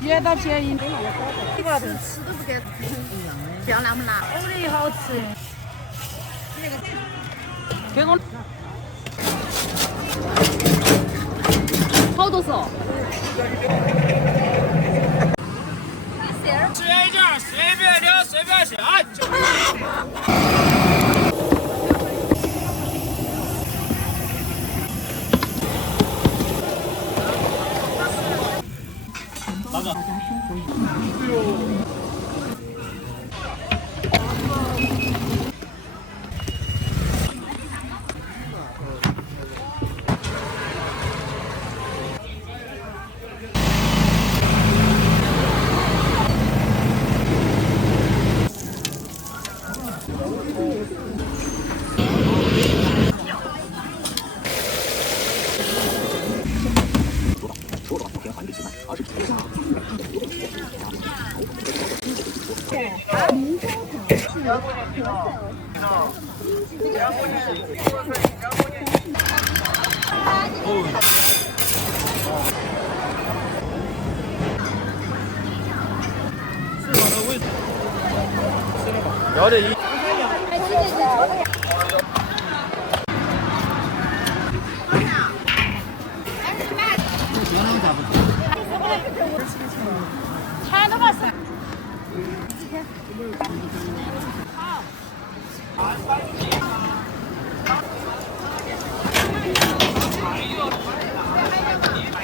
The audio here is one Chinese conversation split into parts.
越到便宜。这个吃都不给，不要那么辣，欧的也好吃。给我。好多少？吃一件随便挑，随便选。大哥。要得一。看到吧是。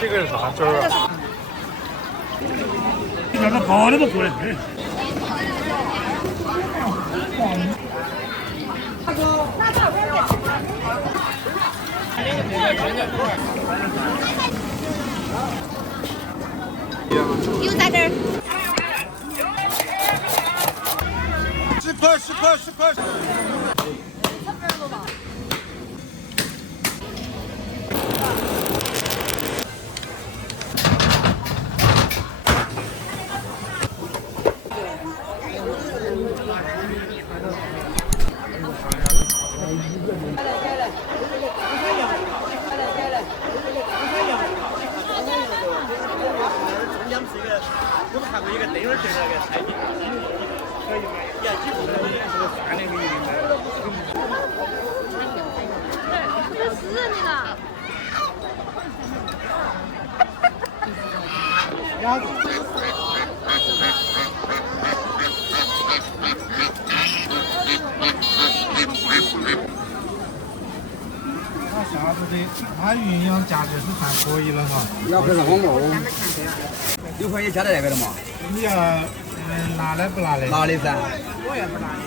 这个是啥汁儿啊？那个好的不过来。有在这儿。10块。我们看过一个灯笼节那个菜品，可以买，你看几乎都是3两个1买。这私人的啦。它下子的，它营养价值是算可以了哈。要不是红毛，6块也加在那个了嘛？你要拿的不拿的？拿的噻。我也不拿的。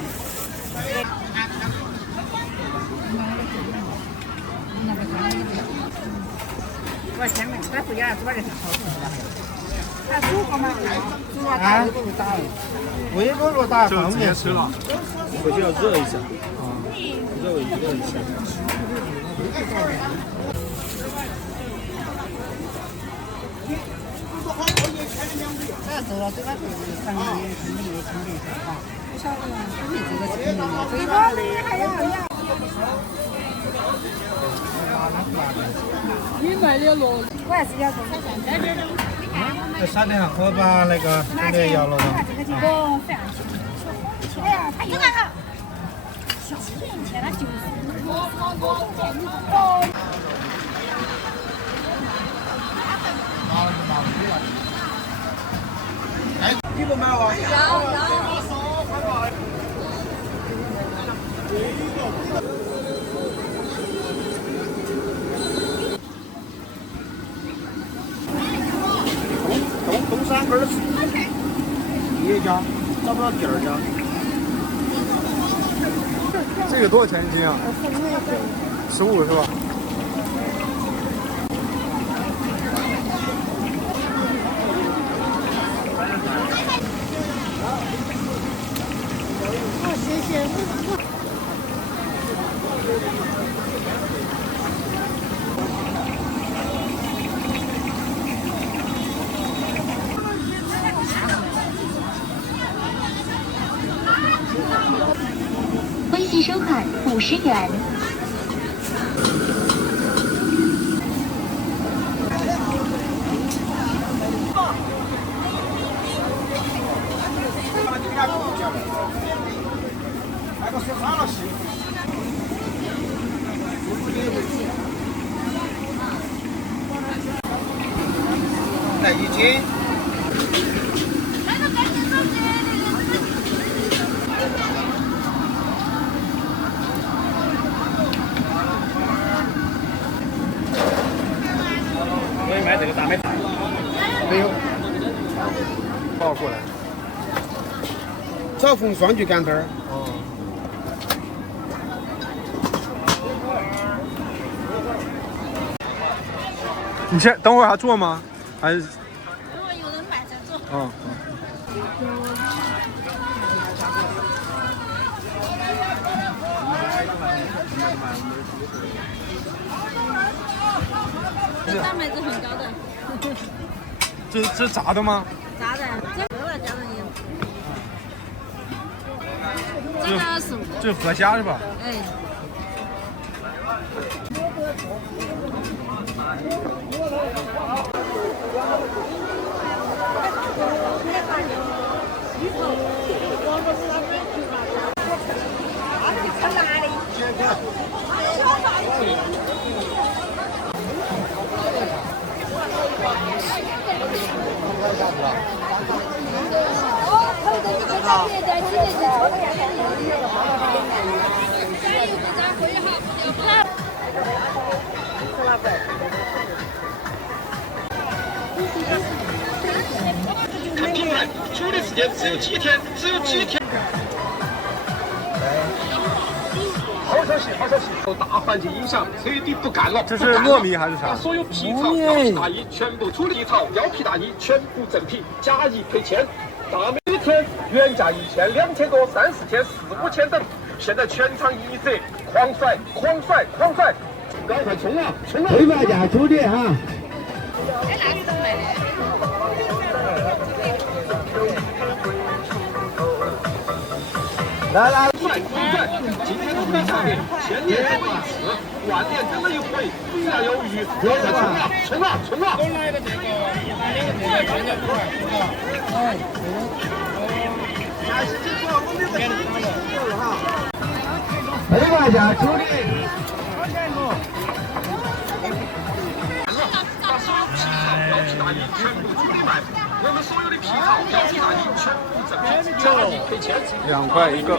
我先问，咱回家做这些好吃的。还煮过吗？煮了啊，微波炉打方便吃了。回去要热一下。热一下。这个这个咱们也清理一下哈。不晓得你这个清理的，这个还要。你买的罗，我还是要做在这儿的。在沙滩上可把那个准备要了的。哦，这样子。哎呀，他有那个小钱钱，他就是。你不买啊？东山根儿第一家，找不到第2家。这个多少钱一斤啊？15是吧？谢谢。微信收款50元。1斤。可以卖这个大麦菜。没有。好，过来。炒红双菊干灯。哦。你先等会儿还做吗？还是？如果有人买再做。嗯。蛋白质很高的。这炸的吗？炸的，这鹅了加上盐。这个是。这河虾是吧？哎。看品牌，出的时间只有几天，只有几天。好消息，好消息！受大环境影响，彻底不干了。这是糯米还是啥？把所有皮草、貂皮大衣全部处理，皮草、貂皮大衣全部正品，假一赔千。大每天原价1000、2000多、30天4、5千等，现在全场一折，狂甩，狂甩，狂甩！赶快冲啊，冲啊！回马价出的哈。来来，快！今天的比赛1000年等一次，10000年等了一回，不要犹豫，快冲啊！冲啊！冲啊！回马价出的。把所有皮草、貂皮大衣全部处理卖，我们所有的皮草、貂皮大衣全部正品，假一赔千，2块一个。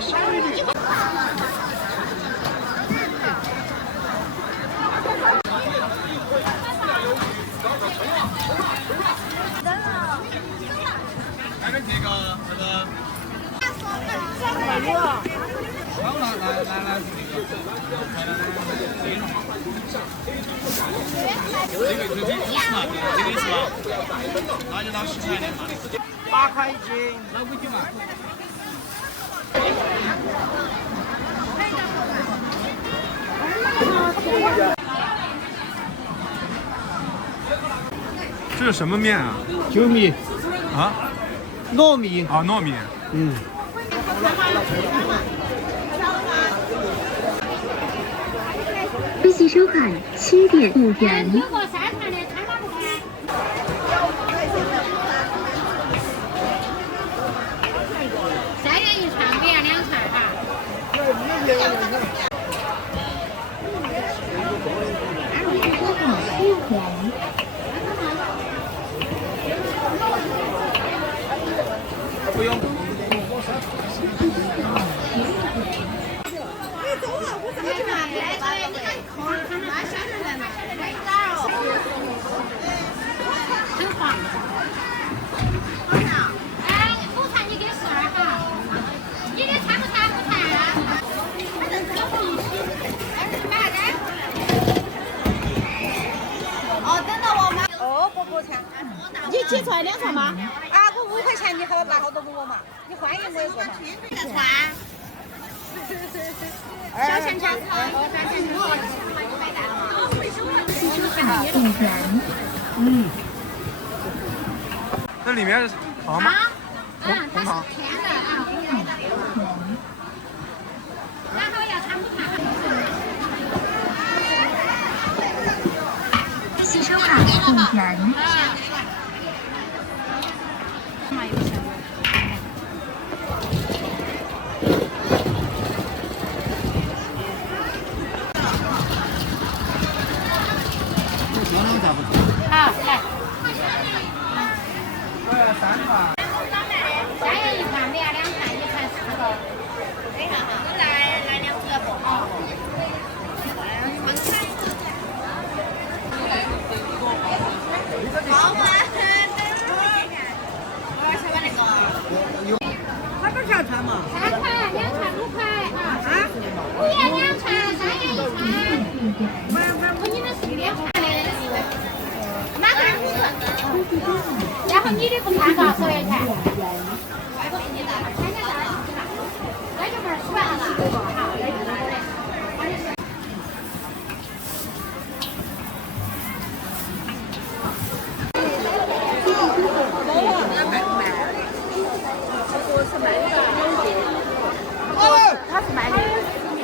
8块1斤，老规矩嘛。这是什么面啊？酒米啊？糯米啊，糯米。嗯。微信收看7.5元。3元一串，不要2串哈。不用。你几串2串吗？啊，我5块钱，你拿好多给我嘛？你欢迎我也做嘛。小钱钱，嗯。那里面是糖吗？红糖。甜的啊。然后要糖不糖？吸收卡5元。好，来。加油1盘的呀，2盘1盘4个。等一下哈，我来2个不好。好吧，我想把那个。他不是要穿吗3盘2盘5盘啊！5元2盘，3元1盘。你们是2盘的哪个是？然后你的不看到9元钱。那就10万了。好，他是卖的。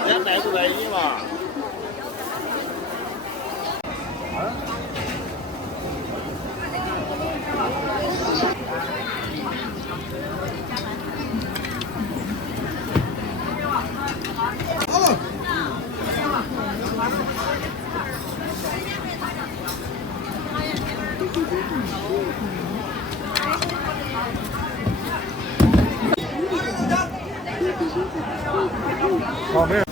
2袋是1嘛。好，没有。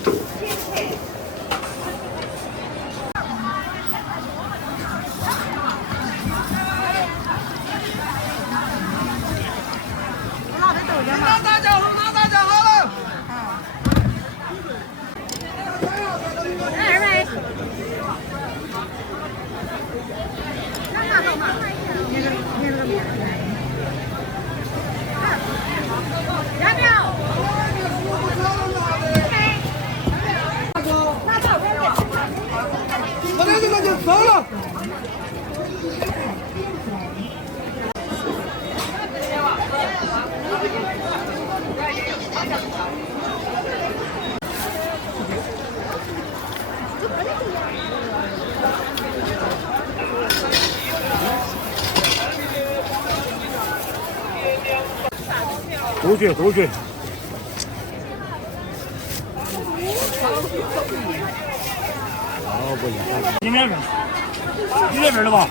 多绝！你免费，你免费的吧？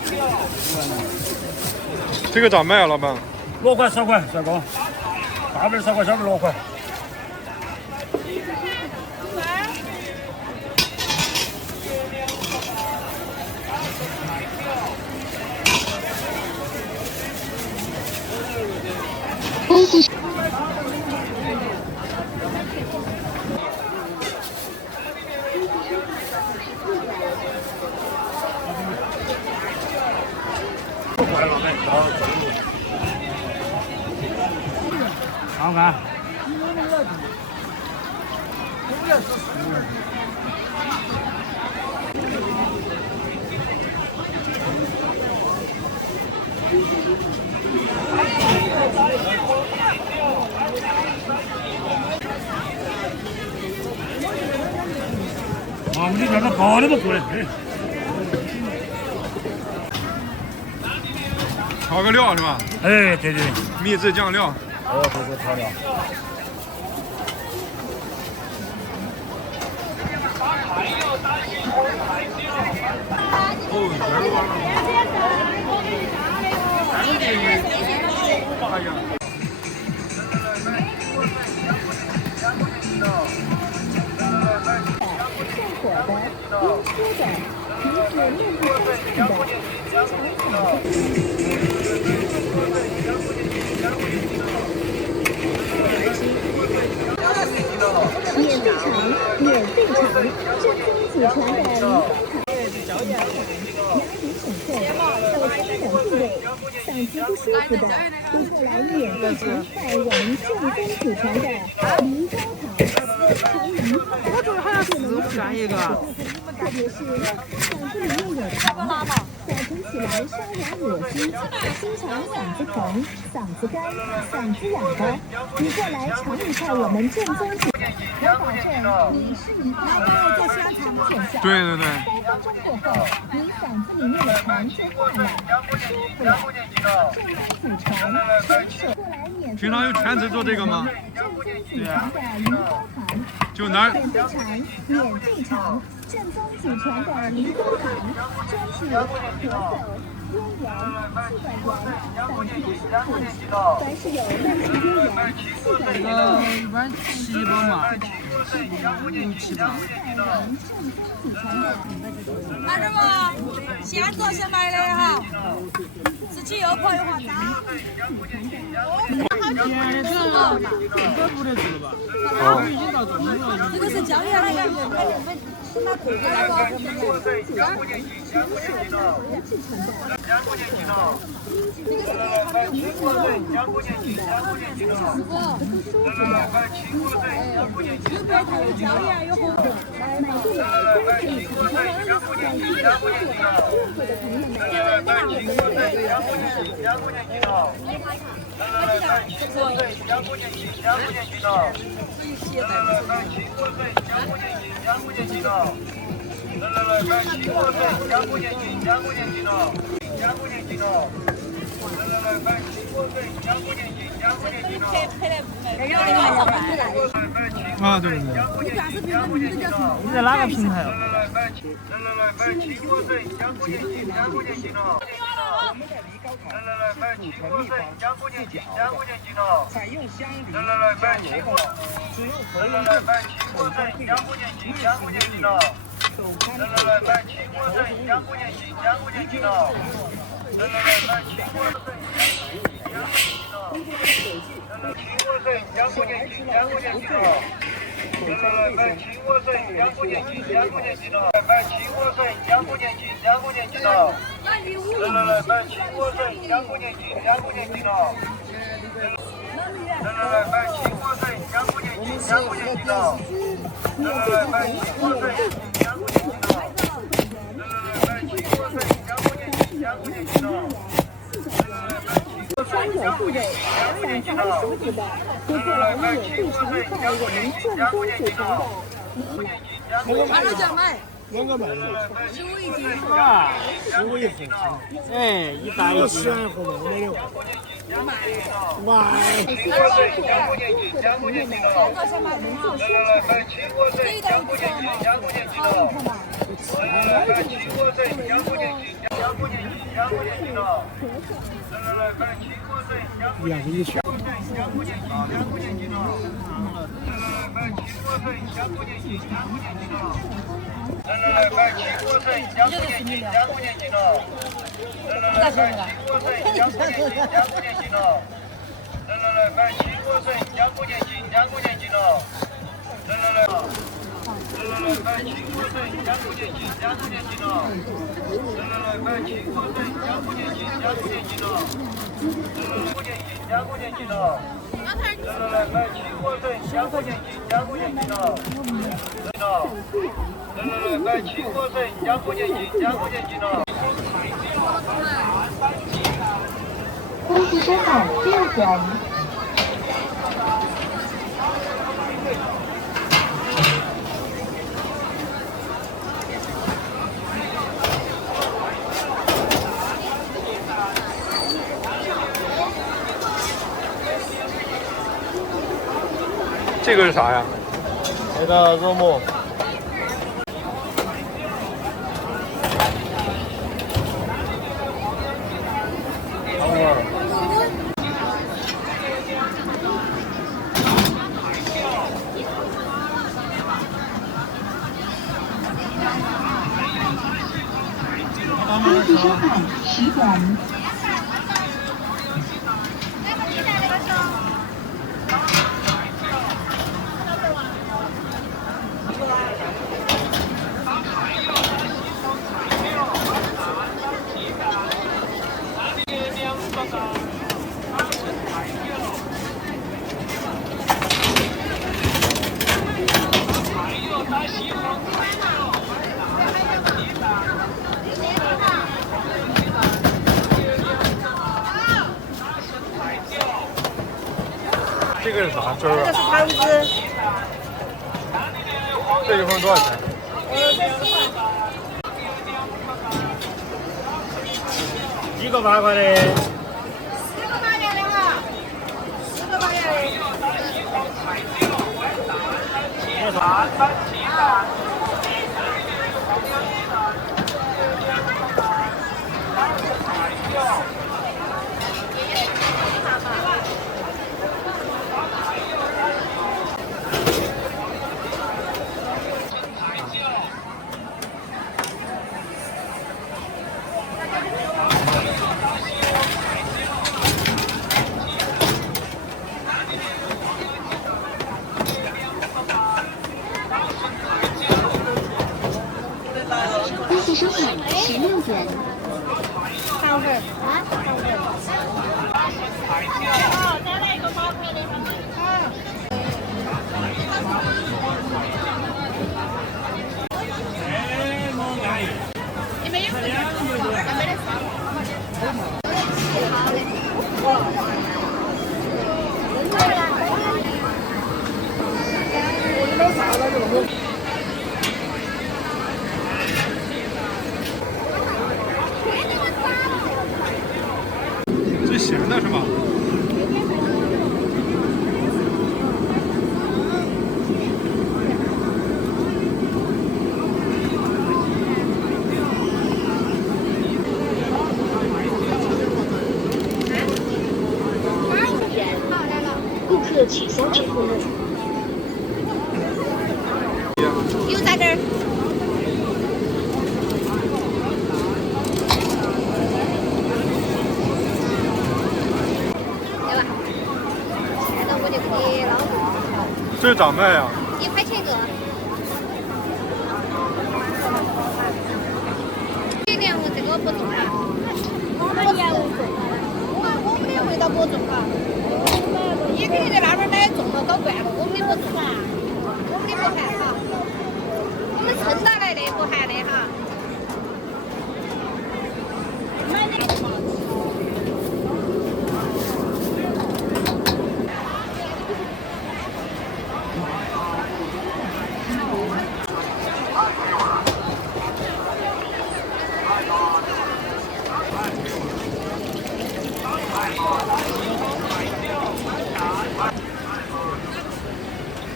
这个咋卖啊，老板？6块10块，帅哥，大份10块，小份6块。好看。我们这边的高的都过来。调个料是吧？哎，对对，秘制酱料。哦，对调料。免费尝，正宗祖传的林芳烤，牙龈省脆，豆香等部位，嗓子不舒服的，都过来免费尝快我们正宗祖传的梨膏烤，尝梨膏就能起来一个，特别是嗓子里面有痰，早晨起来沙哑恶心，经常嗓子疼、嗓子干、嗓子痒的，你过来尝一下我们正宗祖。我保证你吃一块做香肠见效。对对对。3分钟过后，你嗓子里面的痰就化了，舒服了。正宗祖传，纯手过来免费。平常有全职做这个吗？正宗祖传的梨膏糖，就拿免费尝，免费尝。正宗祖传的梨膏糖，专治咳嗽、咽炎、气管炎、嗓子不舒服。凡是有慢性咽炎、气管炎的，一般7包嘛，6、7包。正宗祖传的。看着不？现做现卖的哈，自己又破又好打。这个是椒盐的，啊，对对。你在哪个平台？采用香梨加牛黄，只用合用症，口腔溃疡手康口酸有部位，嗓子还舒服的，接下来我也会尝在我们正宗祖传的。还能再买啷个卖？15一斤。啊，15一斤。哎，一大一斤。10盒嘛，没有。哇！两个一圈。恭喜收看6点。这个是啥呀？那个肉末。恭喜收看10点。这个是啥？这个是汤汁。这一份多少钱？一个8块的。4个8元的哈，4个8元的。一次收费16元。汤粉啊，汤粉。哦，再来一个8块的。你没有？没得啥。最咸的是吧？顾客取消支付。又在这儿。对吧？现在我就给你捞。这咋卖呀？1块钱一个。这点我这个不重啊。我们盐我们的味道不重啊。也可以在那边买重了，搞惯了。我们的不重啊，我们的不含哈，我们称大来的不含的哈。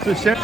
最鲜。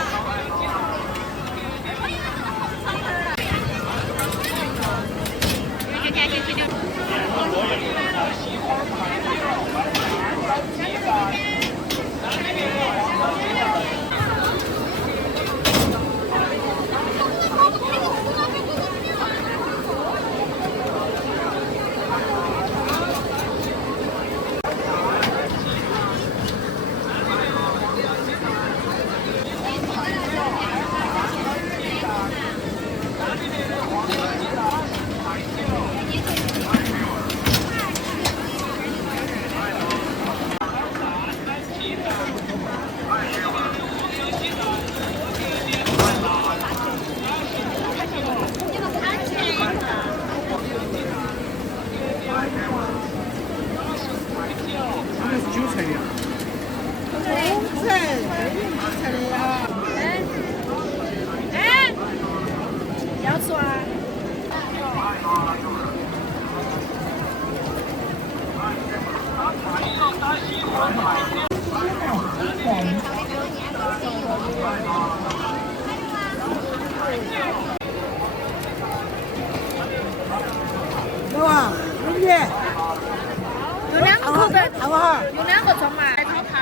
老王，美女，有2个口袋，看我哈，有2个装嘛，海草汤。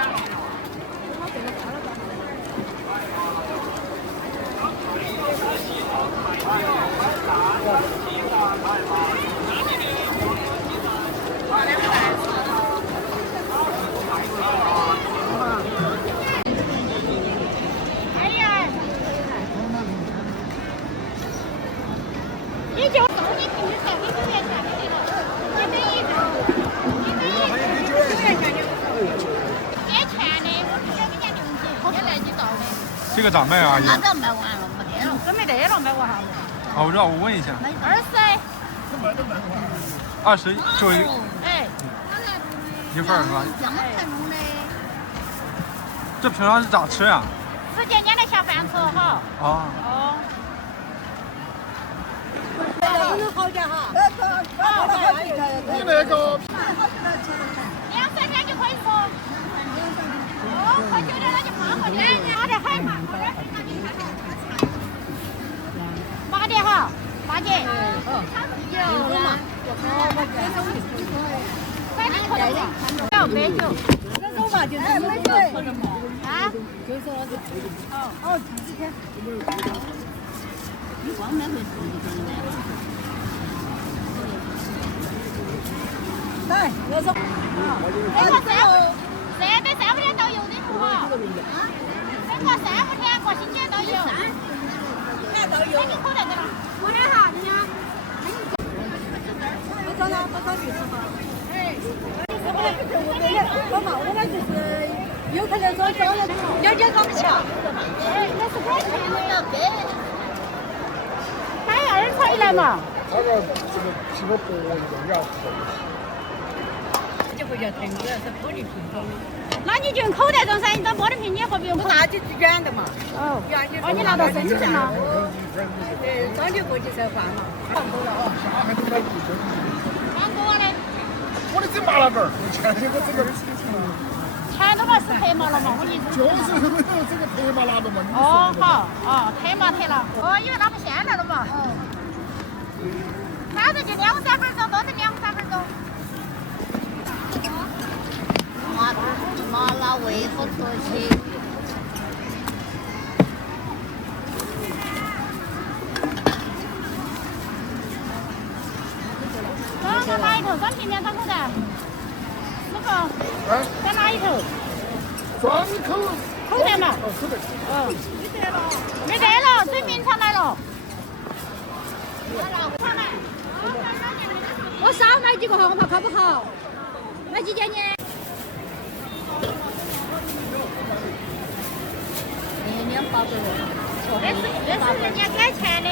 哎呀，你就送你平时才1.9元钱的了，1.1这个咋卖啊？阿姨？那个卖完了，没得了，真没得了，卖完了。啊，我知道，我问一下。20。20就哎。一份是吧？这么成功的。这平常是咋吃呀？直接捏来下饭吃哈。啊。哦。有好点哈。你那个。 2、3天就可以说。哦，快9点了就8块钱，8点很嘛。8点哈，8点。有了。快点快点。要白酒。那走吧，就是没酒。啊？就是哦，几天。你光买回自己的。我说，这个3、5天都有的哈，这个3、5天1星期都有，看都有。你口袋在哪？我这哈，人家。我早上去吃饭。哎，我们就是有可能说招了了解他们强。哎，那是我钱的要给。买2串来嘛。这个皮肤薄一点，要厚。就会叫腾，主要是玻璃瓶装。那你就用口袋装噻，你当玻璃瓶，你何必用口袋？那就远的嘛。哦，哦，你拿到深圳了？装就过去才换了。韩国的。我的整麻辣粉，前天我整个钱都把是特麻了嘛，我一直。就是这个特麻辣的嘛。哦，好，哦，特麻特了。哦，因为他们现在了嘛。哦。反正就2、3分钟，都是2、3分钟。麻辣味好可惜。在哪一头？装瓶装口袋。师傅。在哪一头？装口袋嘛。口袋。嗯。没得了，水冰常来了。我少买几个哈，我怕烤不好。买几件呢？200多。这是人家给钱的。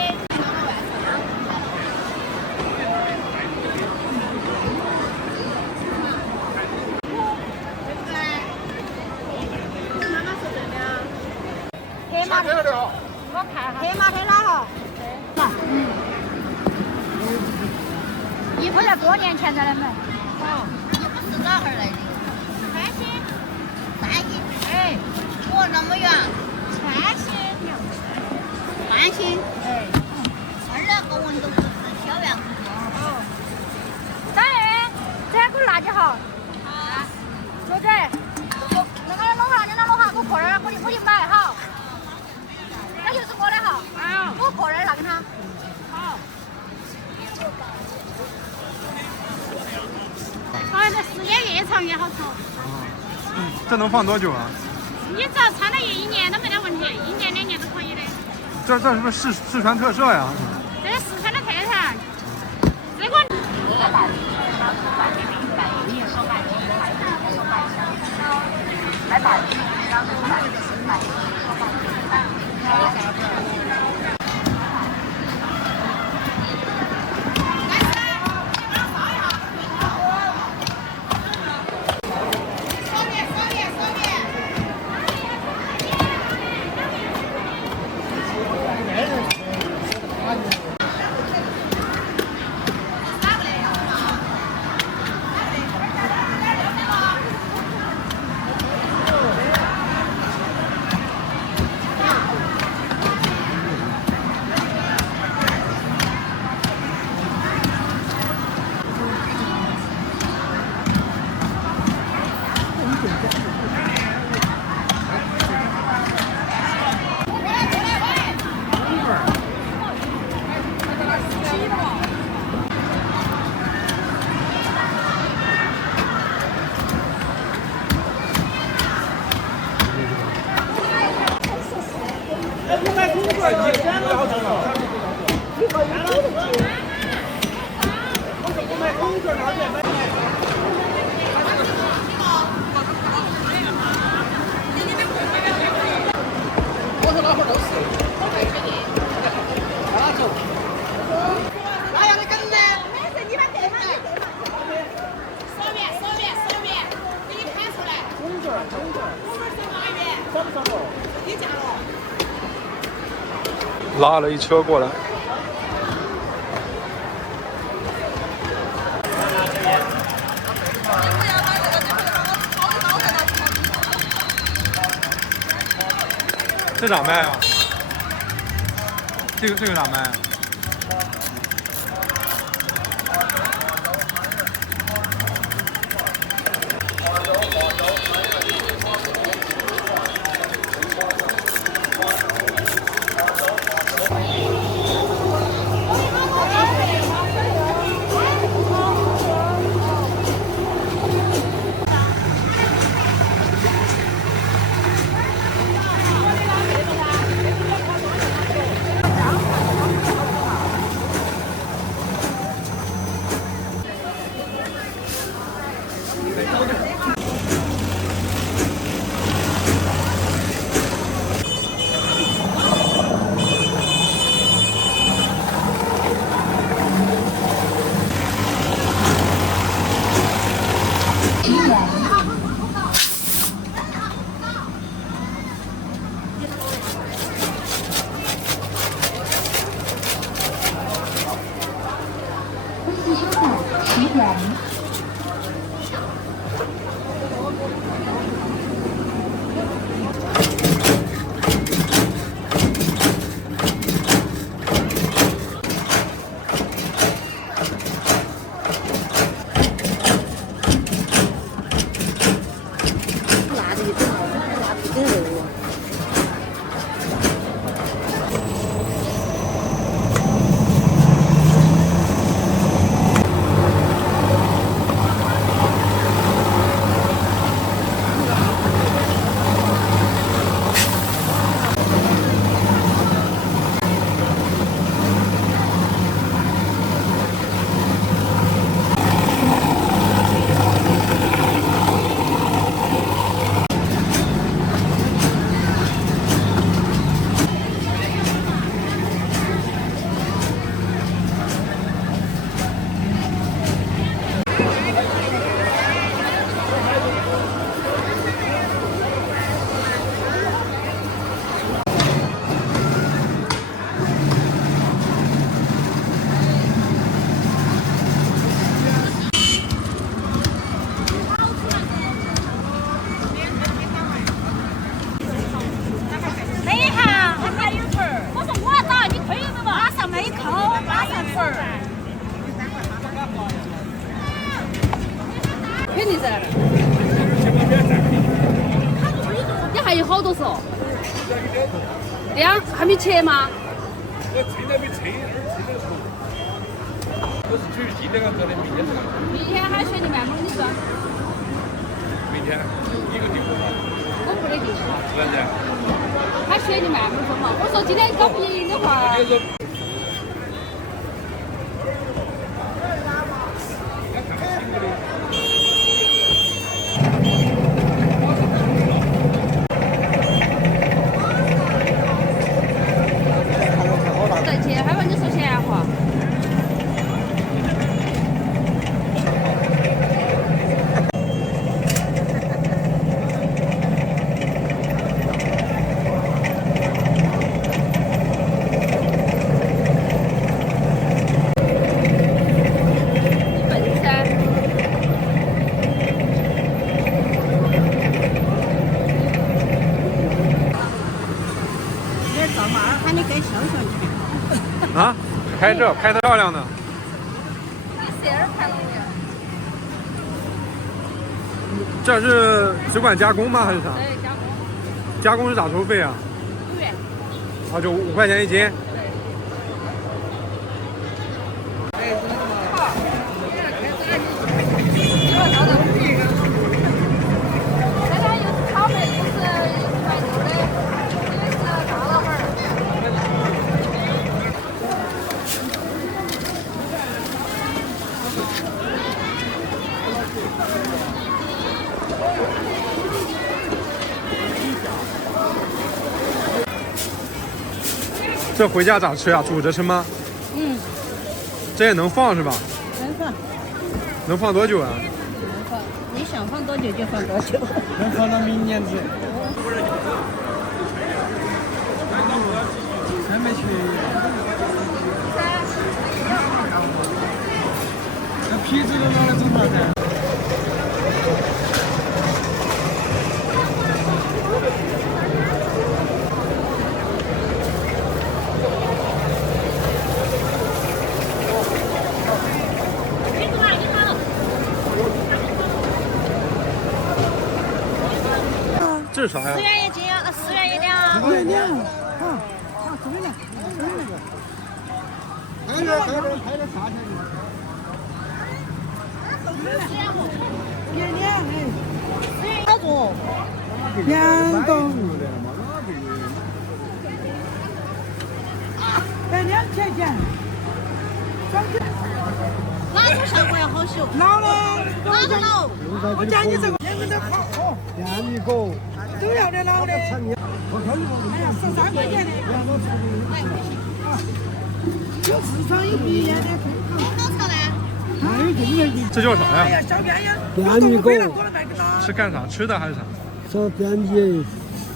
黑马的，我看黑马的哪哈？衣服要多年前在那买。哦，你不是哪哈儿来的？川西。山西。哎，我那么远。川西。川西。哎。2个温度不是小员工。哦。张月，这给我拿几号？啊。猪仔，那个弄哈，你那弄哈，我个人我就买哈。那就是我的哈。啊。我个人拿给他。好。放这时间越长越好炒。这能放多久啊？你只要穿了1年都没得问题，1年2年都可以的。这是不是四川特色呀？这是四川的特产。这个。拉了一车过来。这咋卖啊？这个咋卖啊？没哈，还有份儿。我说我找你可以的嘛，马上没扣，马上份儿。肯定在了。你还有好多说？对呀，还没切吗？我车都没车，我是属于今天刚做的，明天做的。明天还选你慢慢的说。明天一个订货吗？我没得订货。是不是？他选你慢慢说嘛。我说今天搞不赢的话。挣钱，还问你说闲话。啊，拍这拍的漂亮的。这是只管加工吗？还是啥？对，加工。加工是咋收费啊5元。啊，就5块钱一斤。这回家咋吃啊？煮着吃吗？嗯，这也能放是吧？能放，能放多久啊？能放，你想放多久就放多久。能放到明年子。还没去。那皮子都拿来做啥子？这是啥呀？ 4元一斤，4元一两。4元两。还有拍点啥去？1两哎，好多，2个，2000钱。哪种效果要好修？老的，哪个老？我讲你这个2个都好好，2米高，都要的老的。哎呀，13块钱的。有痔疮有鼻炎的。多少呢？还有这叫啥呀？便宜狗是干啥？吃的还是啥？小便宜，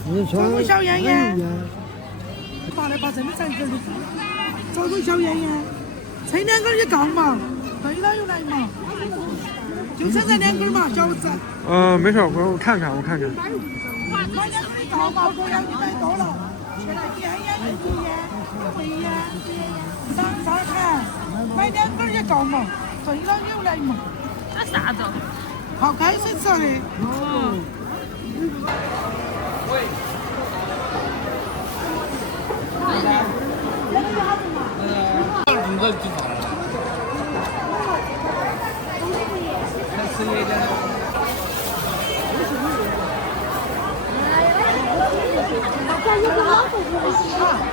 四川小燕燕，燕，把来把这么长根的，找个小燕燕，这2根也杠嘛，对了又来嘛，就剩这2根嘛，饺子。没事，我看看。买2根的杠嘛，不要100多了，现在燕燕、肥燕、魏燕、上看，买2根也杠嘛，对了又来嘛。那啥子？泡开水吃的。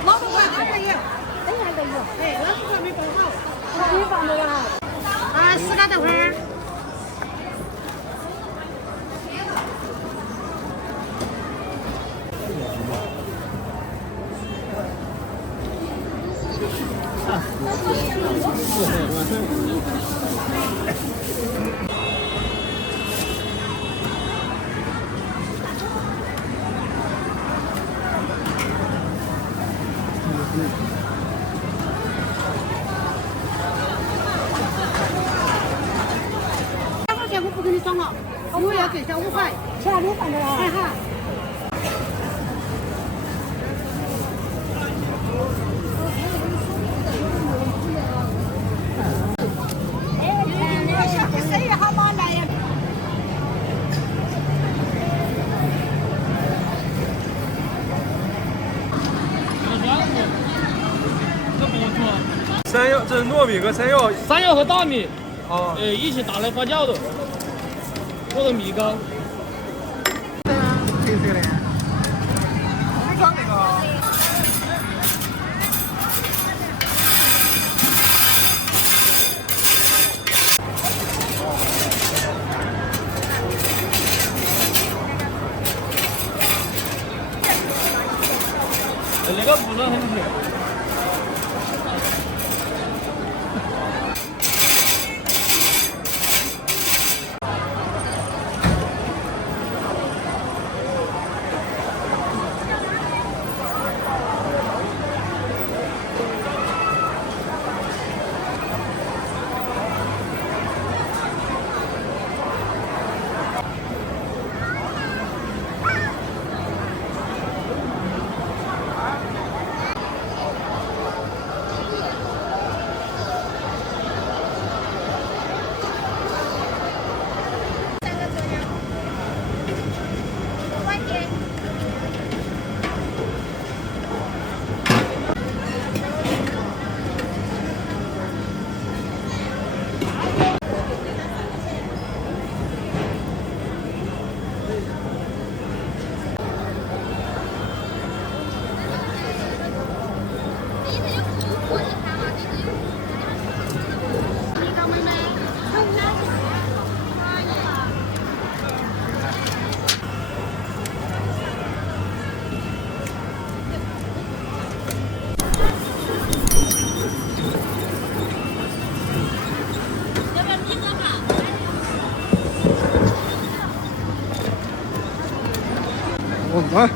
老不快2个月，等下再有。哎，老不快没包好，可以放这个了。啊，10个等会儿。2块钱我不给你装了，我要给小5块，吃了你放这了。哎哈。生意好嘛，来呀！山药，这是糯米和山药。山药和大米，哦，一起打来发酵的，做的米糕。黑色的。你装那个？那个不是很甜。来。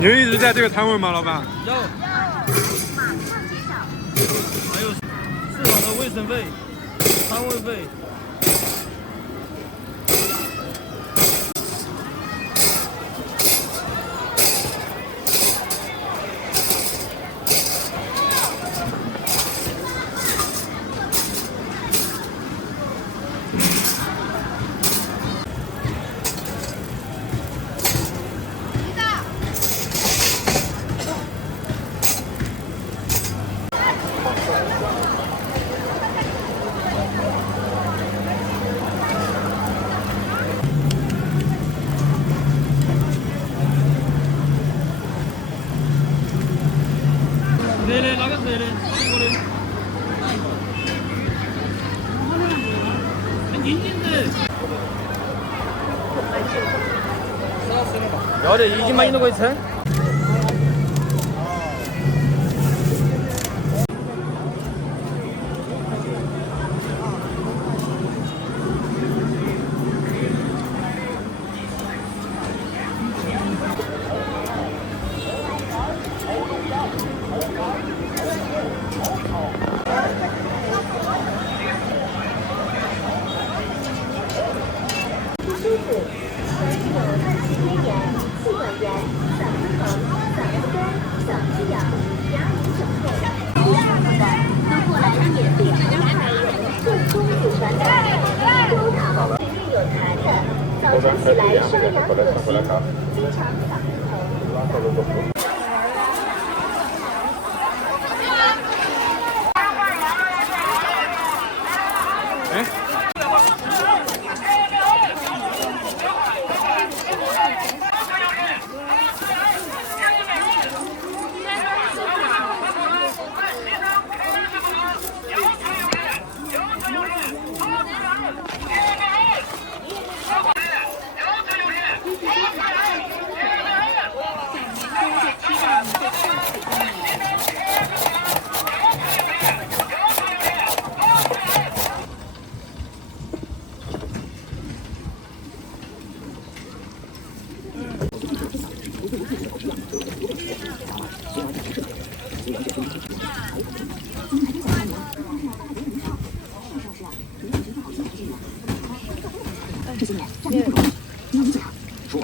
你们一直在这个摊位吗，老板？有。还有市场的卫生费、摊位费。要得1斤嘛，你都可以称。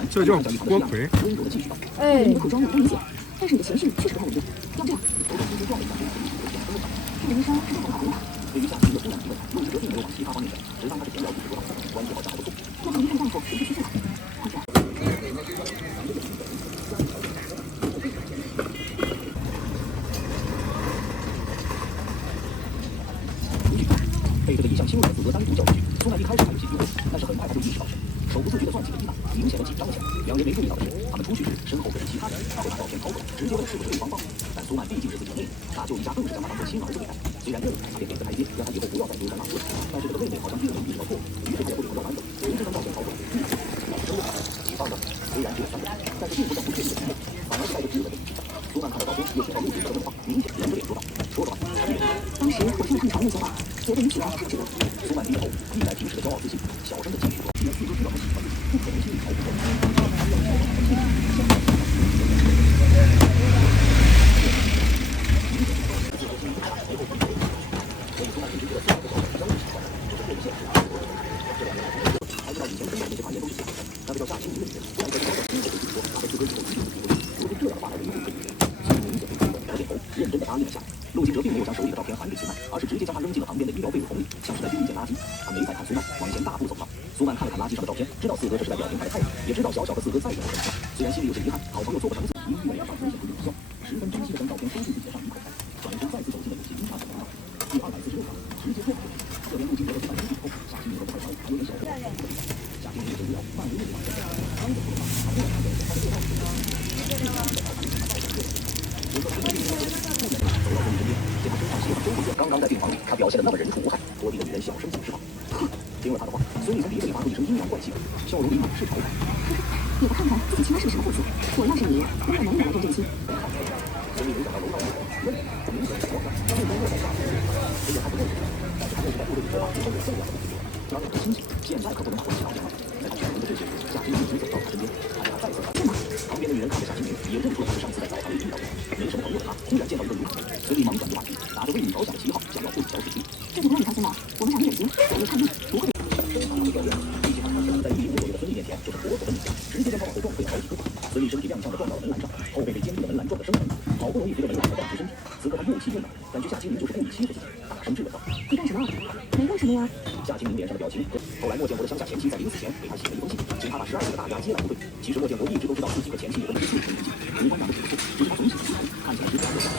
这叫锅盔。哎，你的口装我不理解，但是你的情绪确实不太稳定，要不这样。这个微商是在考虑吧？对于下棋有突然提问，陆一哲并没有往其他方面想，只当他是闲聊一直说道，关系好像还不错。那他一看大夫是不是出事了？快点。被这个一向轻率的负责单独教育，苏南一开始还有些疑惑，但是很快他就意识到，手不自觉的攥起了衣摆，明显的紧张了起来。两人没注意到的是，他们出去时身后跟着其他人，他会把照片掏出来，直接问是不是对方放的。但苏曼毕竟是自己的妹妹，大舅一家更是将她当做亲儿子对待。虽然这里他便给了个台阶，让他以后不要再丢三落四，但是这个妹妹好像并没有意识到错误，于是他也不停地挽走。从这张照片掏出来，你放的虽然只有3个，但是并不像不确定的题目，反而是带着质问的。苏曼看到照片，又听到陆一哲的问话，明显冷着脸说道：“说吧。”当时我听了他们讨论些话，觉得你挺值得。苏曼低着头，一改平时的骄傲自信，小声的继续说：“连自都知道他喜欢你，不可能轻易逃脱。”认真的答应了下来。陆金哲并没有将手里的照片还给苏曼，而是直接将它扔进了旁边的医疗废物桶里，像是在丢一件垃圾。他没再看苏曼，往前大步走上。苏曼看了看垃圾上的照片，知道四哥这是在表明他的态度，也知道小小的四哥再也不可能了。虽然心里有些遗憾，好朋友做不成，因为没办法呈现出有效，十分珍惜的将照片收进自己的上衣口袋。转身再次走进了有些阴暗的通道。第246条，直接错过。这边陆金哲和苏曼登记后，夏青明和快船还有点小火，夏青明有些无聊，漫无目的的刚走出了他忽然看见了他的右道。刚刚在病房里，他表现得那么人畜无害，拖地的女人小声解释道：“听了他的话，孙俪从鼻子里发出一声阴阳怪气，笑容里满是嘲讽。你不看看自己亲妈是个什么货色？我要是你，不可能让我动真心。”孙俪没想到楼道里问明显是光亮，目光落在夏青身上。虽然他不认识他，但是他认识在部队里说话时候有分量的自己。当然很亲戚，现在可不能把关系当电话。在他全人的对视，夏青一直走到他身边，他让他再次看。旁边的女人看着夏青明，也认出他是上次在澡堂里遇到的。没什么朋友的他，忽然见到一个女孩，孙俪忙转移话题，打着为你着想的旗号，想要混淆视听。这就不让你放心了，我们2人眼睛，我又看腻，不会。一起看他在1米5左右的孙俪面前就是活活的逆向，直接将他往后撞飞好几步。孙俪身体踉跄的撞到了门栏上，后背被坚硬的门栏撞得生疼，好不容易扶着门栏才站直身体。此刻他又气又恼，感觉夏青明就是故意欺负自己，大声质问道：“你干什么？没干什么呀？”夏青明脸上的表情，后来莫建国的乡下前妻在临死前给他写了一封信，请他把12岁的大丫接来部队。其实莫建国一直都知道自己和前妻有了一寸纯年纪，无关长得只不错，只是他总喜欢他，看起来十分的像。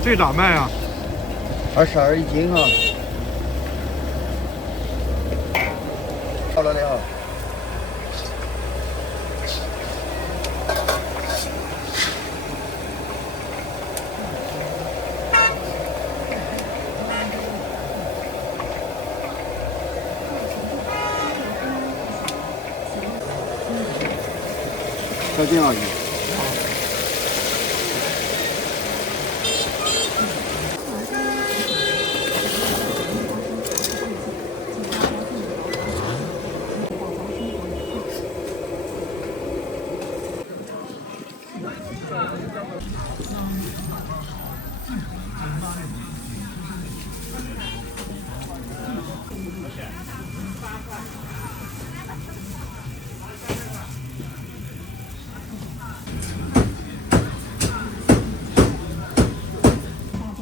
这咋卖啊22一斤哈。好了的哈。小金老师。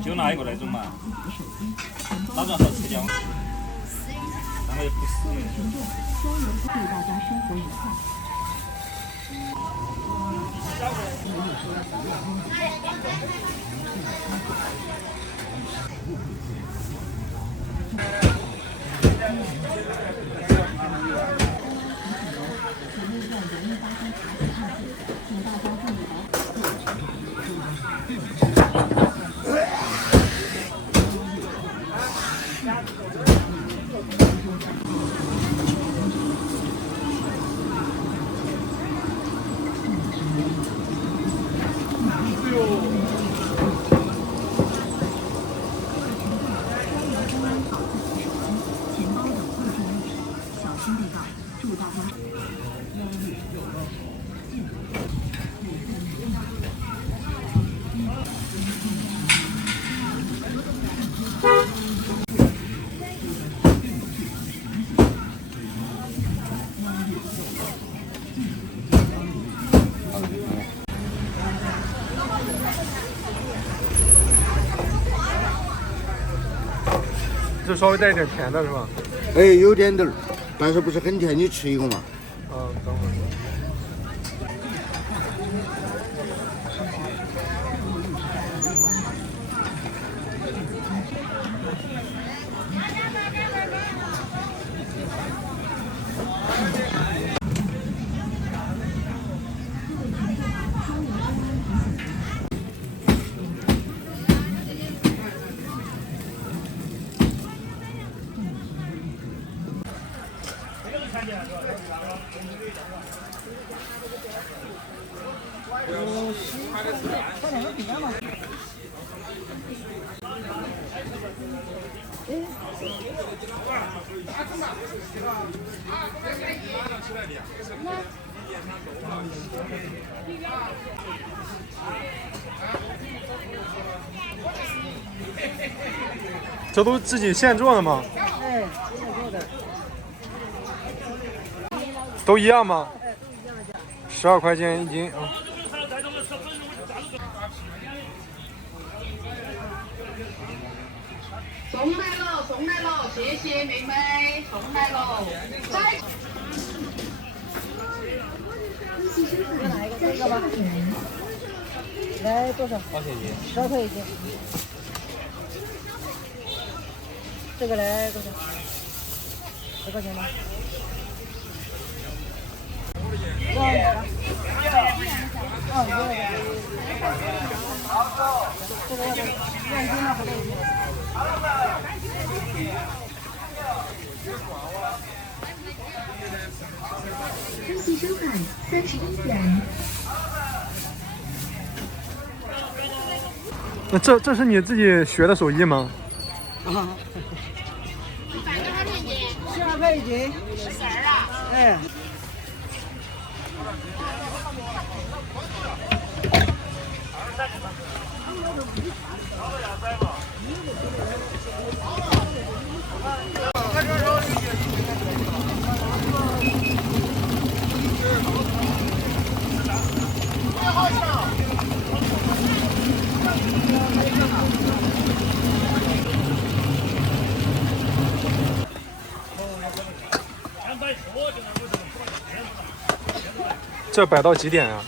就拿一个那种嘛，哪种好吃点？那个也不是。祝大家生活愉快。就稍微带一点甜的是吧？哎，有点点儿，但是不是很甜，你吃一个嘛。等会儿。这都自己现做的吗？哎，现做的。都一样吗？12块钱一斤啊。送来了，送来了，谢谢妹妹，送来了。再拿一个这个吧。来多少？多少钱一斤？12块一斤。这个来多少？10块钱吗？多少钱？哦，有的。这个要2斤吗？或者1斤？恭喜收看31元。那这是你自己学的手艺吗？啊。12块一斤。14啊？哎。这摆到几点啊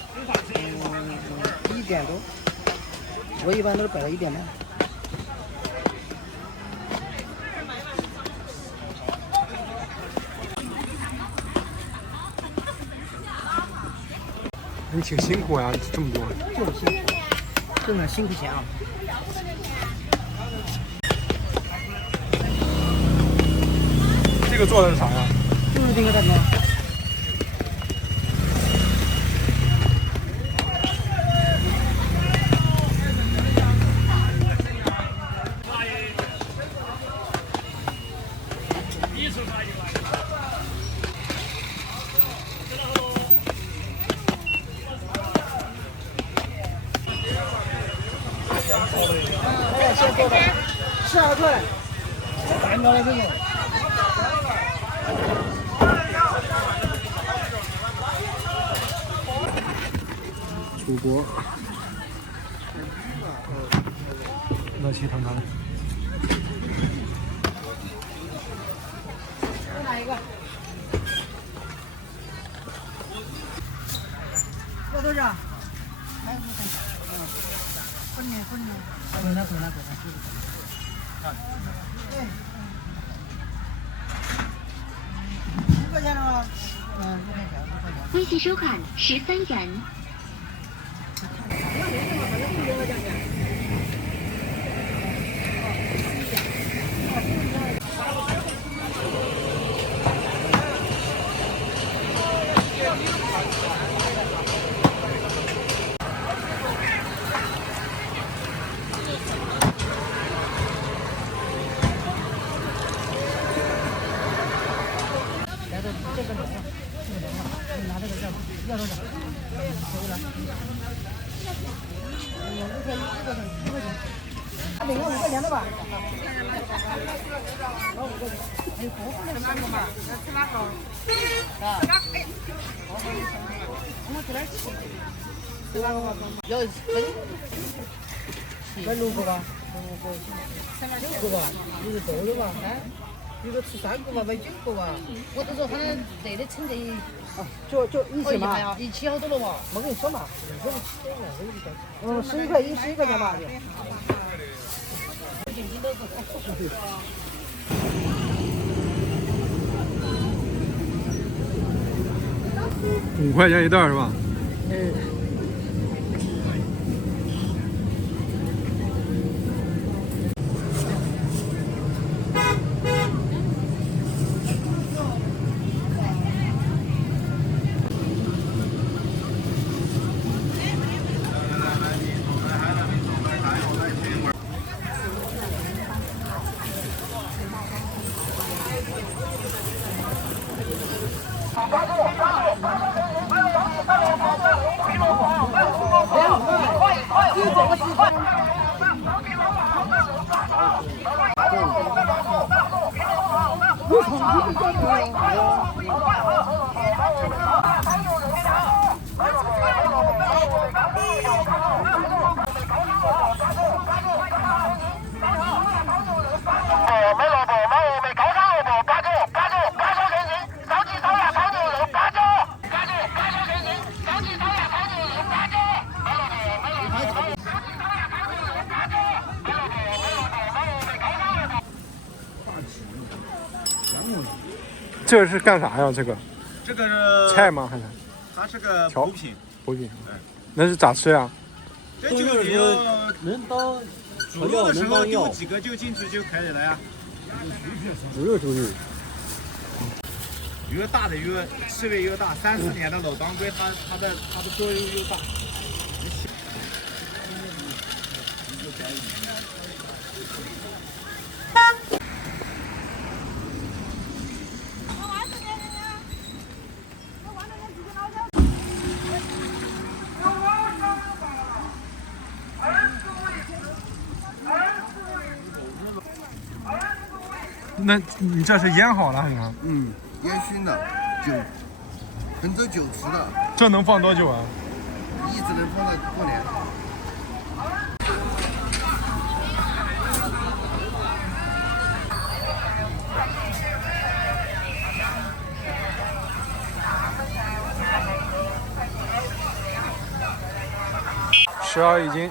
？1点多，我一般都是摆到1点半。你挺辛苦呀，这么多。就是辛苦，挣点辛苦钱啊。这个做的是啥呀？就是这个大哥。哎，先做吧，12块，蛋糕的这种。楚国，乐气腾腾。哪一个？要多少？分你。滚了。5块钱了吗？5块钱。微信收款13元。要多少？5块钱的吧。吃哪个嘛？吃哪个？啊？我们这边吃哪个嘛？要分6个吧？6个吧？一个多的吧？一个吃3个吧，买9个吧。我都说他那这的称这。就一起嘛，一起好多了嘛，我跟你说嘛，11块11块钱吧。5块钱一袋是吧？这是干啥呀？这个是菜吗？还是？它是个补品。补品。那是咋吃呀？这就你要能当煮肉的时候丢几个就进去就可以了呀。煮肉就有。越大的越刺猬越大，3、4年的老当归，它的作用越大。那你这是腌好了还是吗？嗯，烟熏的，跟着酒吃的。这能放多久啊？一直能放到过年。12一斤。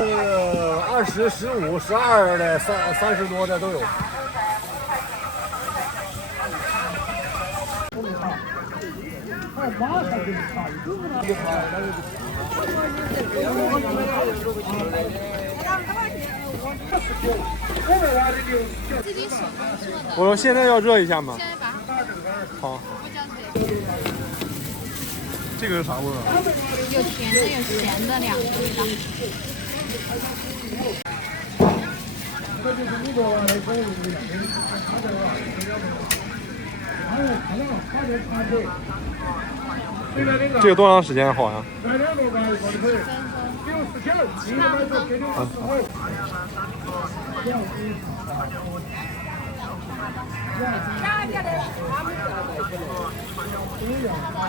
20、15、12的30多的都有。我说现在要热一下吗？现在吧。好。我叫谁？这个是啥味儿啊？有甜的，有咸的，两个味道。这个多长时间好呀？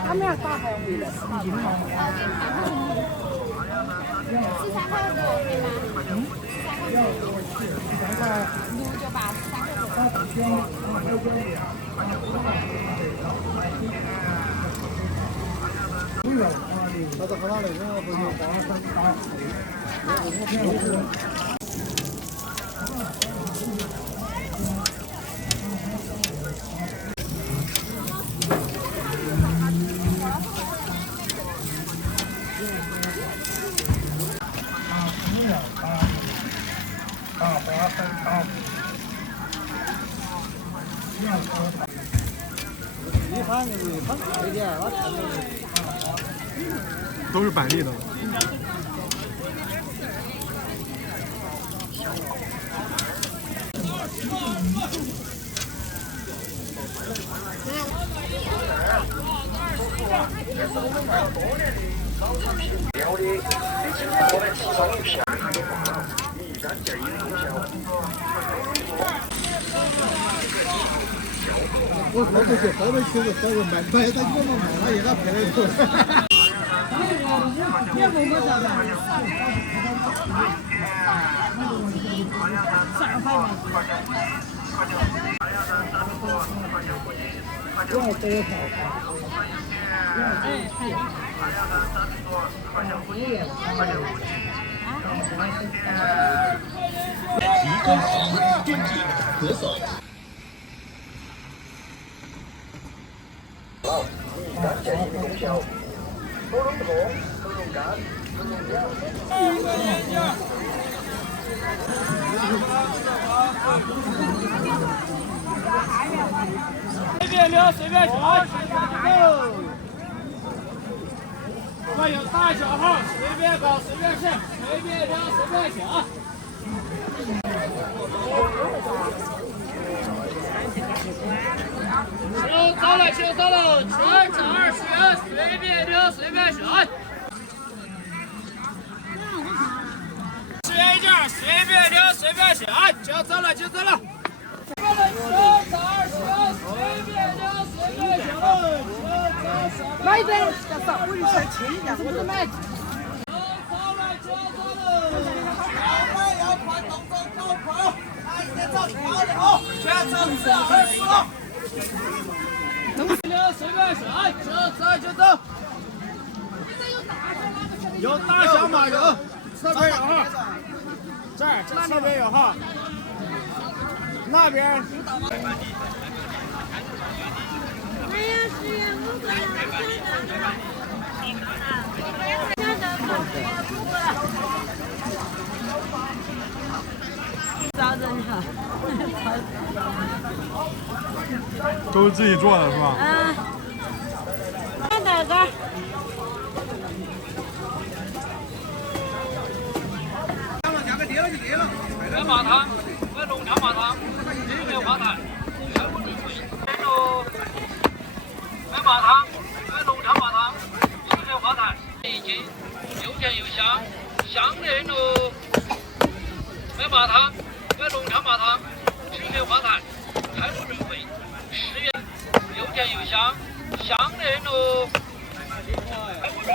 他们要打还回来10斤嘛。13块多可以吗？13块，598，13块多。都是板栗的。我跑出去，后面去找个卖，他给我们卖了，给他赔了头。提高嗓音电击咳嗽。立竿见影功效，喉咙痛、喉咙干、喉咙痒。随便聊，随便说，我有大小号，随便搞，随便吃，随便聊，随便讲。行，走了，行，走了，全场20元，随便聊，随便选。10元一件，随便聊，随便选，就走了，就走了。全场20元，随便聊，随便选。买一点要少，我就想轻一点，我都买。全场20。随便选，就走。有大小吗？有，侧边有哈，这侧边有哈，那边。早着你好。都是自己做的是吧？嗯。看哪个？原麻汤，我龙肠麻汤，没有花菜，全部最贵。原麻汤，我龙肠麻汤，没有花菜，已经又甜又香，香的很喽。香，香嫩喽。10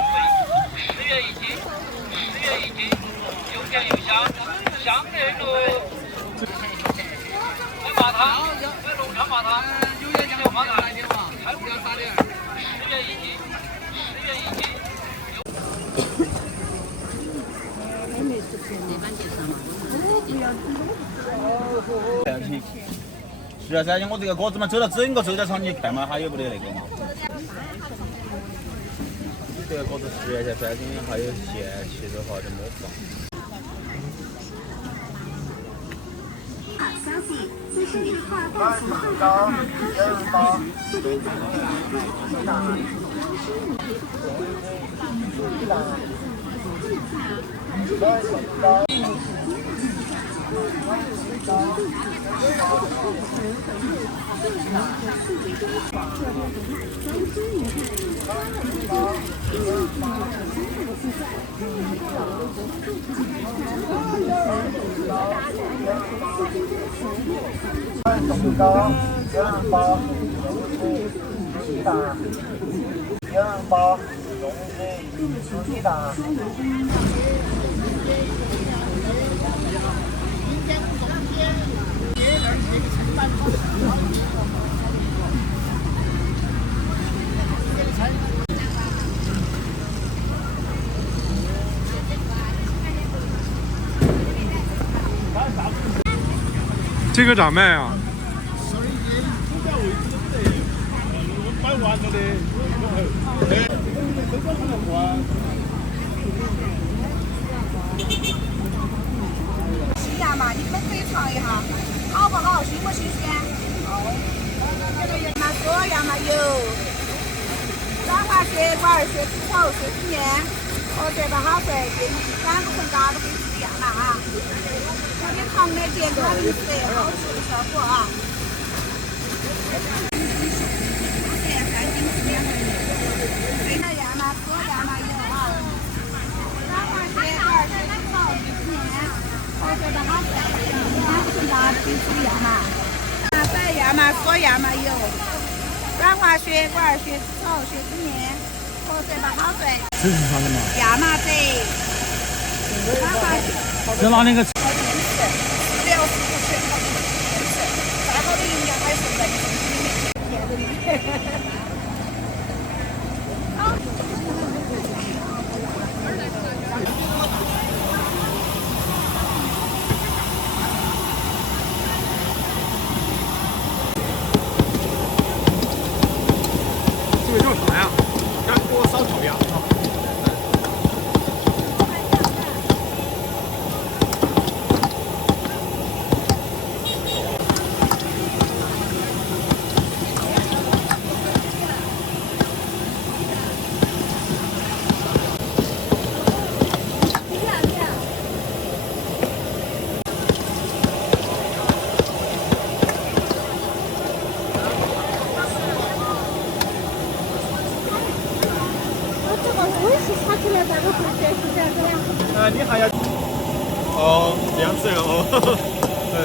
元一斤，10元一斤，又甜又香，香嫩喽。买麻汤，买龙昌麻汤，有点酱麻汤，还不要撒点，10元一斤，10元一斤。 是啊，噻，我这个锅子嘛，走了整个周家场，你看嘛，还有没得那个嘛？这个锅子10元钱3斤，还有限期的话就没放。消息：自16号到15号的不这个咋卖啊？新芽嘛，你们可以尝一下，好不好？新不新鲜？嘛说芽嘛有，软化血管、血脂稠、血脂面，和这把好水，建议3个份嘎都可以吃样了哈。有点糖的健康饮食，好吃的效果啊。这个芽嘛，说芽嘛有啊，软化血管、血脂稠、血脂面，和这把好水，3个份嘎都可以吃样嘛。白芽嘛，说芽嘛有，软化血管、血脂稠、血脂面，和这把好水。这是啥的嘛？亚麻籽，软化血。就拿那个。 只要是不全靠你吃，再好的营养还是在你身体里面骗着你。这个叫啥呀？让给我烧烤呀！ 你还要哦，这样子哦，对。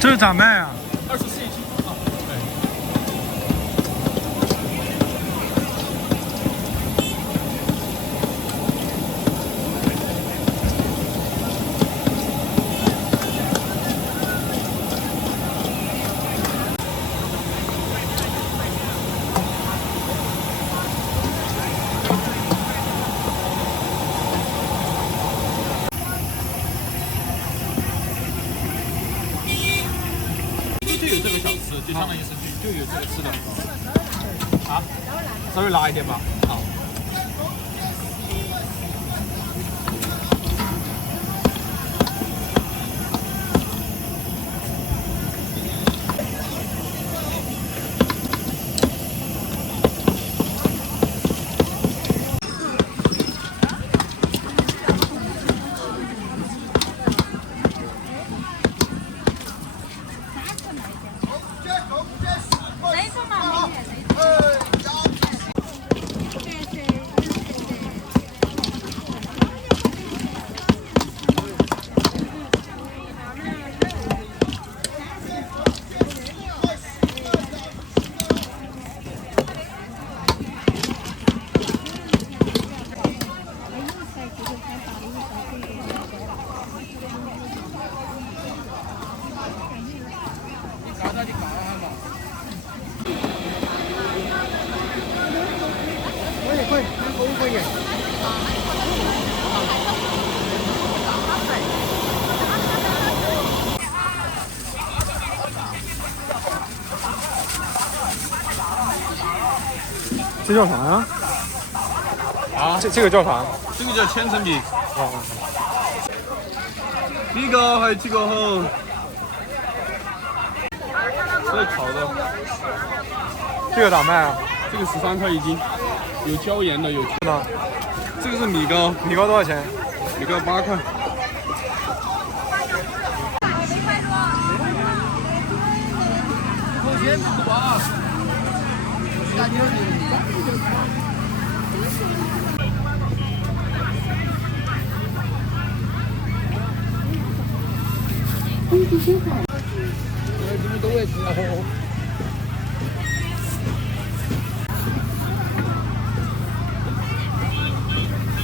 这是咋卖啊？24一斤啊。对。就有这个小吃，就相当于是就有这个吃的。啊，稍微辣一点吧。好。这叫啥呀？啊，这个叫啥？这个叫千层饼。哦。这个还有几个好。这烤的。这个咋卖啊？这个13块一斤，有椒盐的，有呢。这个是米糕，米糕多少钱？米糕8块。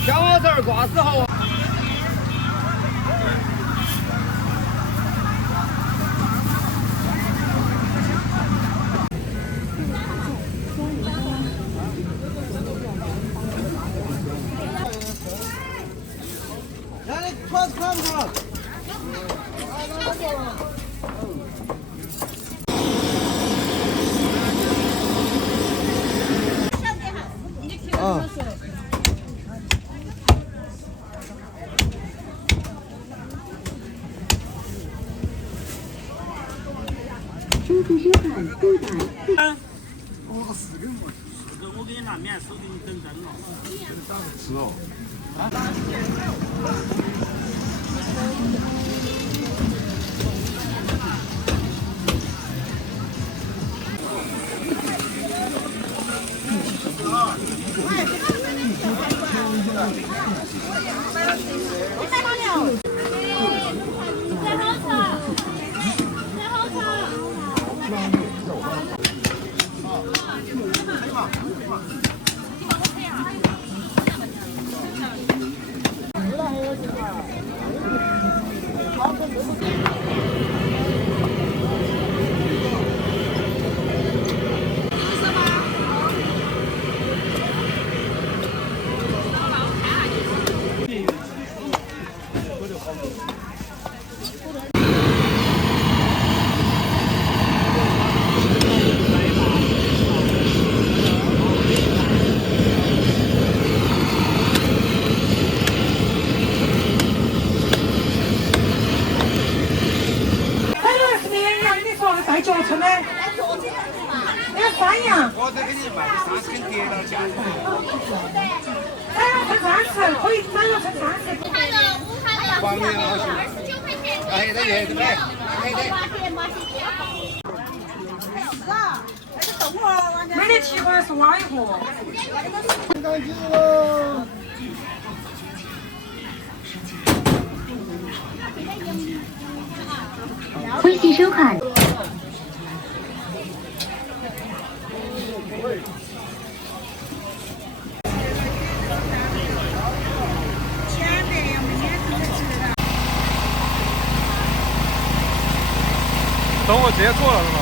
小子儿挂死好。让你穿看看。啊。收费收款400。我给你拿面，手给你等真了。吃哦。啊。带脚程的，那个山羊，我再给你卖30根跌到价。成30，可以3个成30。黄面老师29块钱。哎，那也对，哎没得7块是挖一盒。到几了？微信收款。等我直接做了是吧？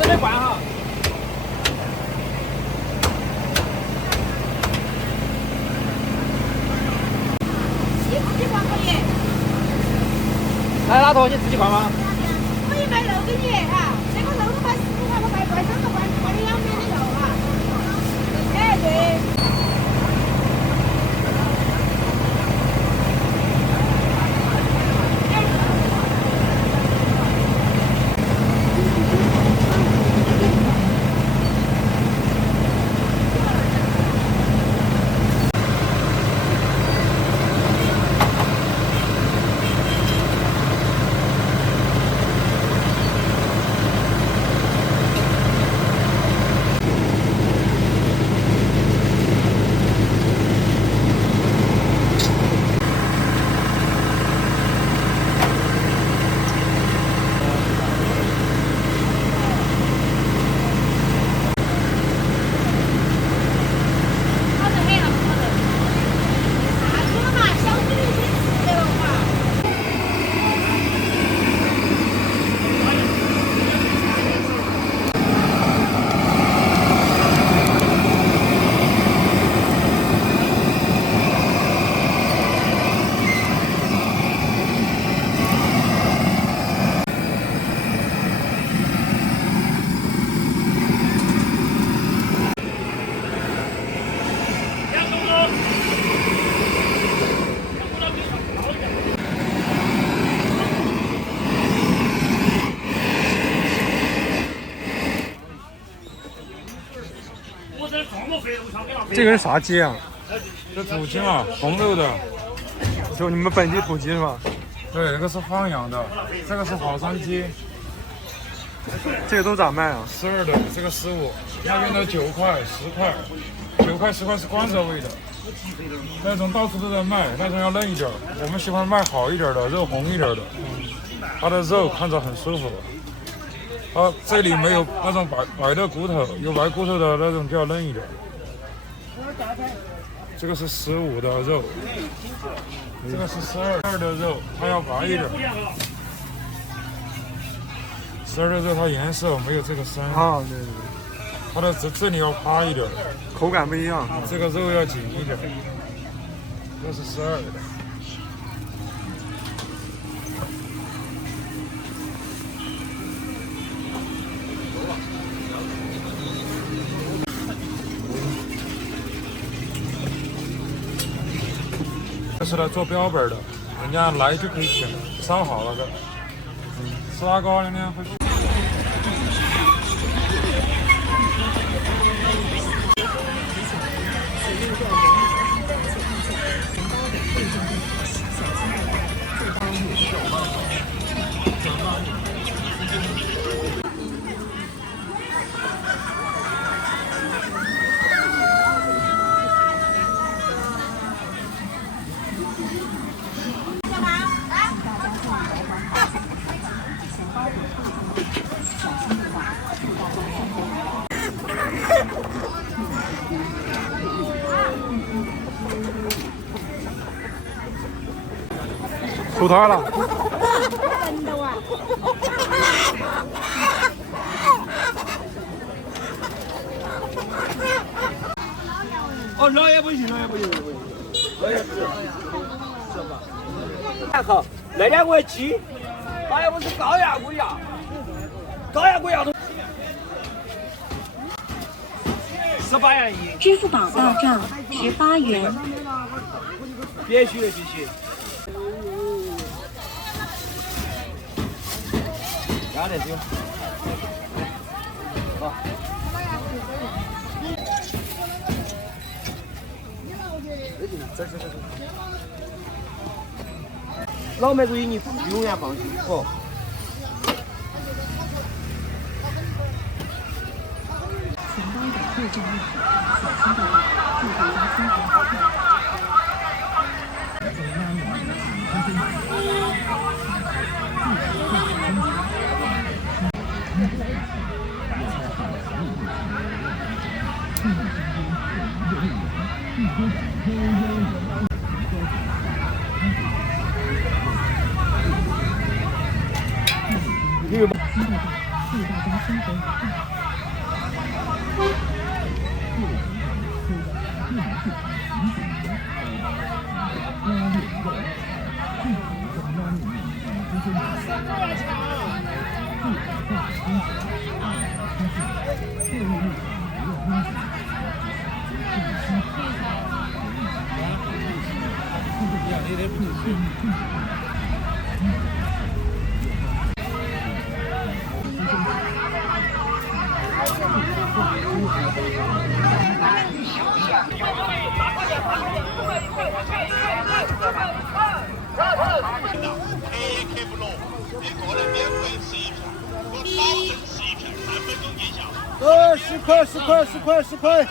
这边关哈。来拉头，你自己关吗？可以卖肉给你哈，这个肉卖15块，我卖3个关你2边的肉哈。哎，对。 这个是啥鸡啊？这土鸡嘛，红肉的，就你们本地土鸡是吧？对，这个是放养的，这个是好山鸡。这个都咋卖啊？12的，这个15，那边的9块、10块，9块、10块是关着喂的。那种到处都在卖，那种要嫩一点，我们喜欢卖好一点的，肉红一点的，它的肉看着很舒服。这里没有那种白的骨头，有白骨头的那种就要嫩一点。这个是15的肉，这个是12的肉，它要白一点。12的肉它颜色没有这个深啊，对对对，它的这里要趴一点，口感不一样。这个肉要紧一点，这是12的。这是来做标本的，人家来就可以选，烧好了的。吃哪个呢？出摊了。真的哇！哦，老也不行，老也不行，老也不行，是吧？然后那两个鸡，那又不是高压锅压，高压锅压都18元一。支付宝到账18元。必须的，必须。压得住。好。这。老妹子，你永远放心哦。前方的右正面，小心的注意交通安全。10块，10块，10块，10块。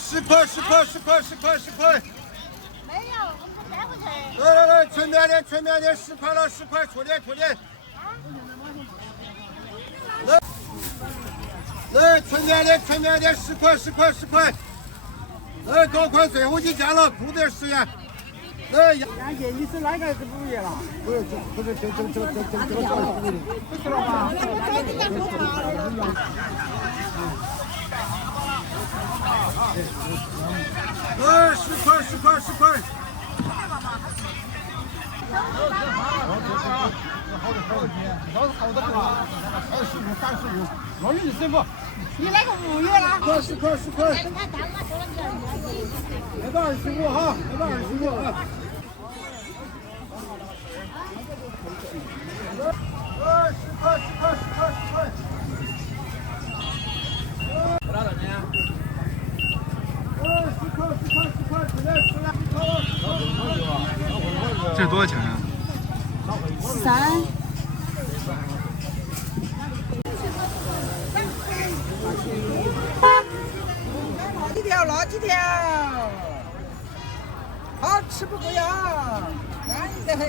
10块，10块，10块，10块，10块。没有，我们才回去。来，纯面的10块了，10块，出点。来，纯面的10块，10块，10块。来，高快最后一件了，不得食言。来，杨姐，你是哪个是物业了？不是，这个不是了吧？10块，10块，10块。老李师傅，你那个物业啦？10块，10块。来个25哈，来个25啊。10块，10块，10块，10块。多少钱啊？10块，10块，出来。这多少钱啊？13。哪几条？好吃不过呀，安逸得很。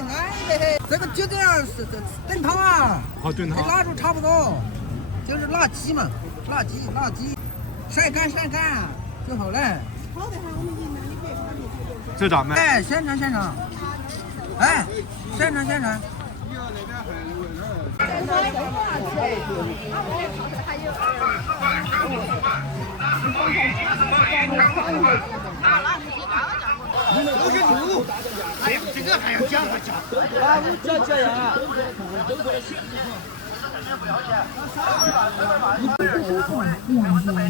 这个就这样是炖汤啊。好炖汤。跟腊肉差不多，就是辣鸡嘛，辣鸡，晒干就好了。好的哈，我们这咋卖？哎，现场。哎，现场。这个还要讲啊讲。讲呀。那个2块那个120元。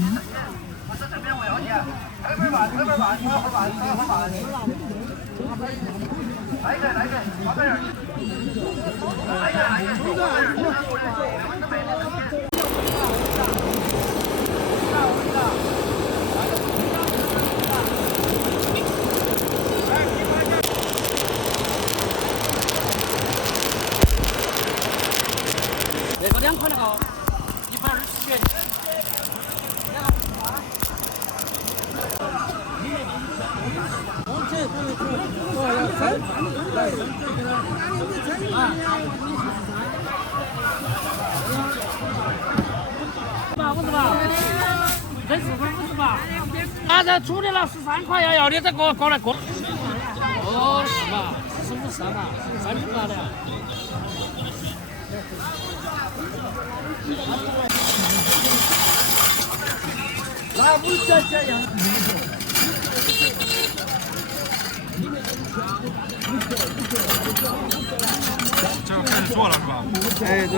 50吧，这是50吧。那这煮的了13块，要的再过来过。哦，是嘛？15嘛，38的。那不这样。这要开始做了是吧？哎，对。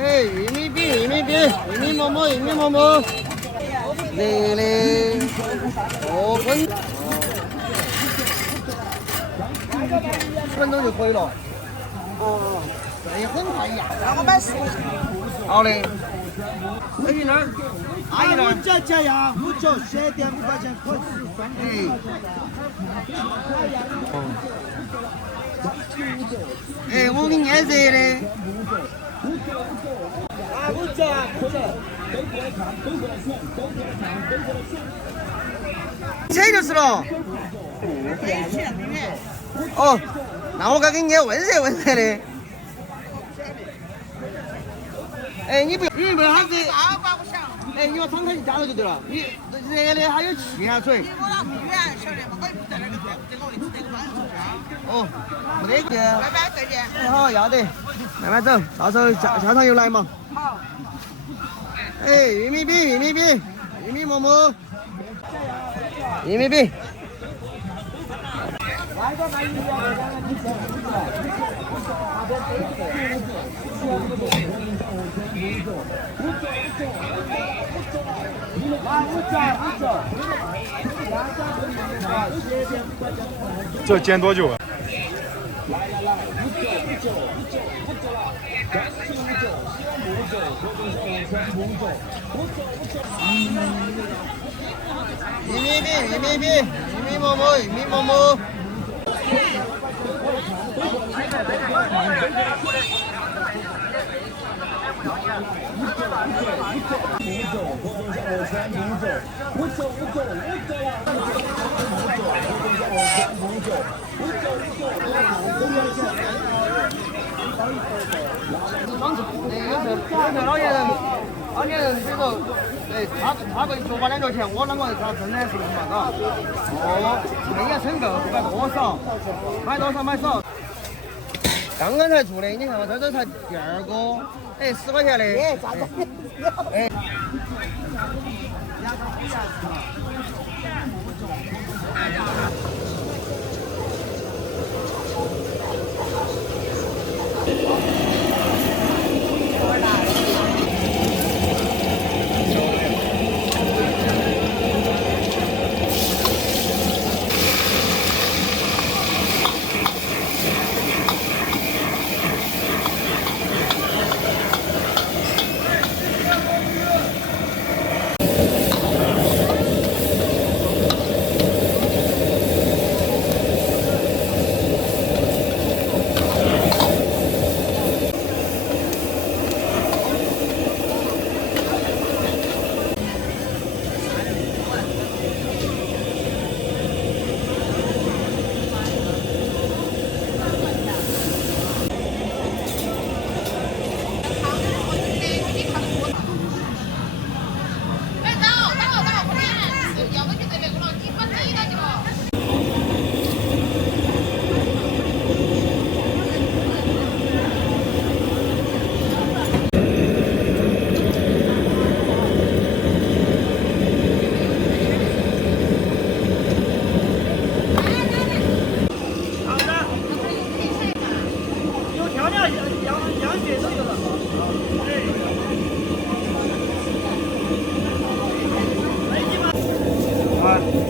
哎，玉米饼，玉米饼，玉米馍馍，玉米馍馍，热的，5分钟就可以了。哦，这也很快呀。那我买10块。好的。阿姨那儿，阿姨那儿。这价呀，5角7.5块钱可吃酸的。哎，我给你按热的。5角啊，5角。这就是了。哦，那我该给你按温热的。哎，你不要它热。哎，你把敞开就加了就对了。你热的还有气下水。哦，没得钱。拜拜，再见。哎，好，要得，慢慢走，到时候下场又来嘛。好。哎，玉米饼，玉米饼，玉米馍馍，玉米饼。这煎多久啊？玉米饼，玉米饼，玉米馍馍，玉米馍馍。老年人，比如说，哎，他可以多花2角钱，我啷个他真的是嘛，嘎？哦，那也称够，不管多少，买多少买少。刚刚才做的，你看嘛，这才第2个，哎，10块钱的。哎。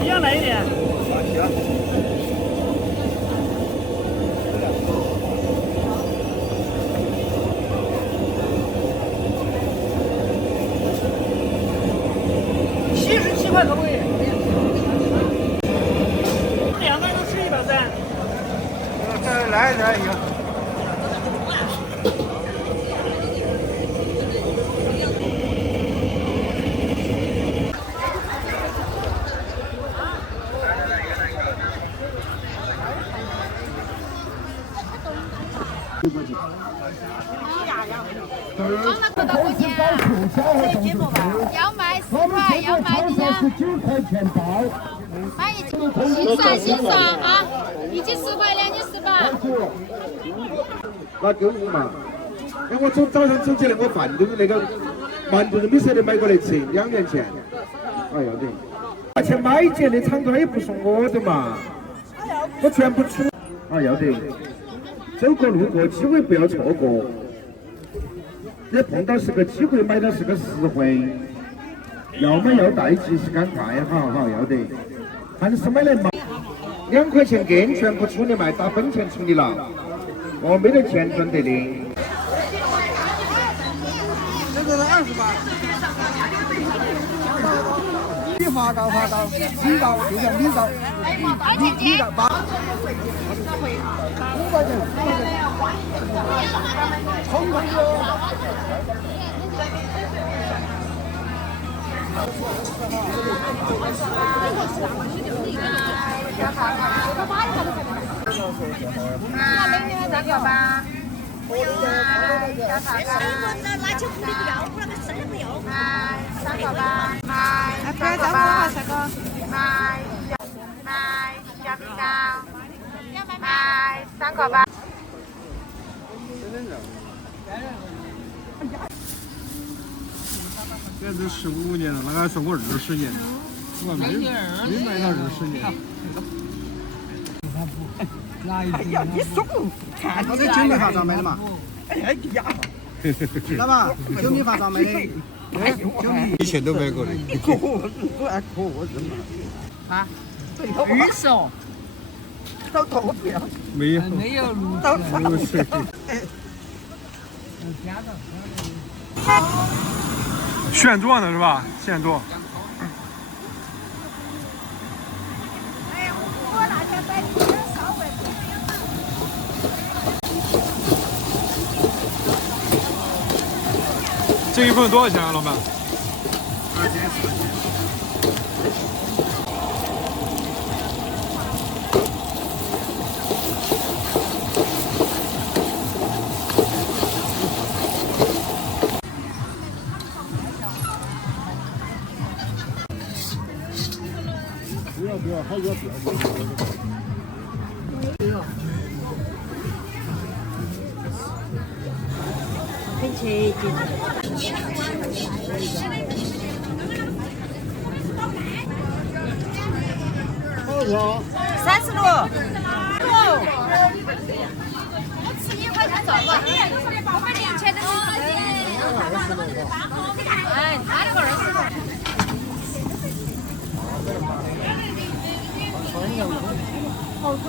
一样来一点。77块可不可以？2个人都吃130。再来一个。妈妈过到过年。29块钱包。买心算啊，一斤10块，2斤18。那够你嘛？哎，我早上走起来，我饭都是那个馒头是米色的买过来吃，2年前。哎呀对，而且买一件的厂家也不是我的嘛，我全部出。啊要得，走过路过机会不要错过，你碰到是个机会，买到是个实惠，要买要带及时赶快哈要得。凡是买来嘛，2块钱给全部出的卖，打本钱出的了，我没得钱赚得的。这个是28。你发糕，米糕就像米糕，米糕8。5块钱，冲上去哦。这是15年了，那还说我20年，我没买到20年。哎呀，你说看到这9米发咋买的嘛？哎呀，老板，9米发咋买的？9米。以前都买过的。我还可人嘛。啊？绿色。找投票。没有。没有。找投票。炫座呢是吧？现座。这一份多少钱啊，老板？不要，好多不要。很切记。多少？36。我吃1块钱赚吧，我们零钱都是。哎，他那个20块。好贵。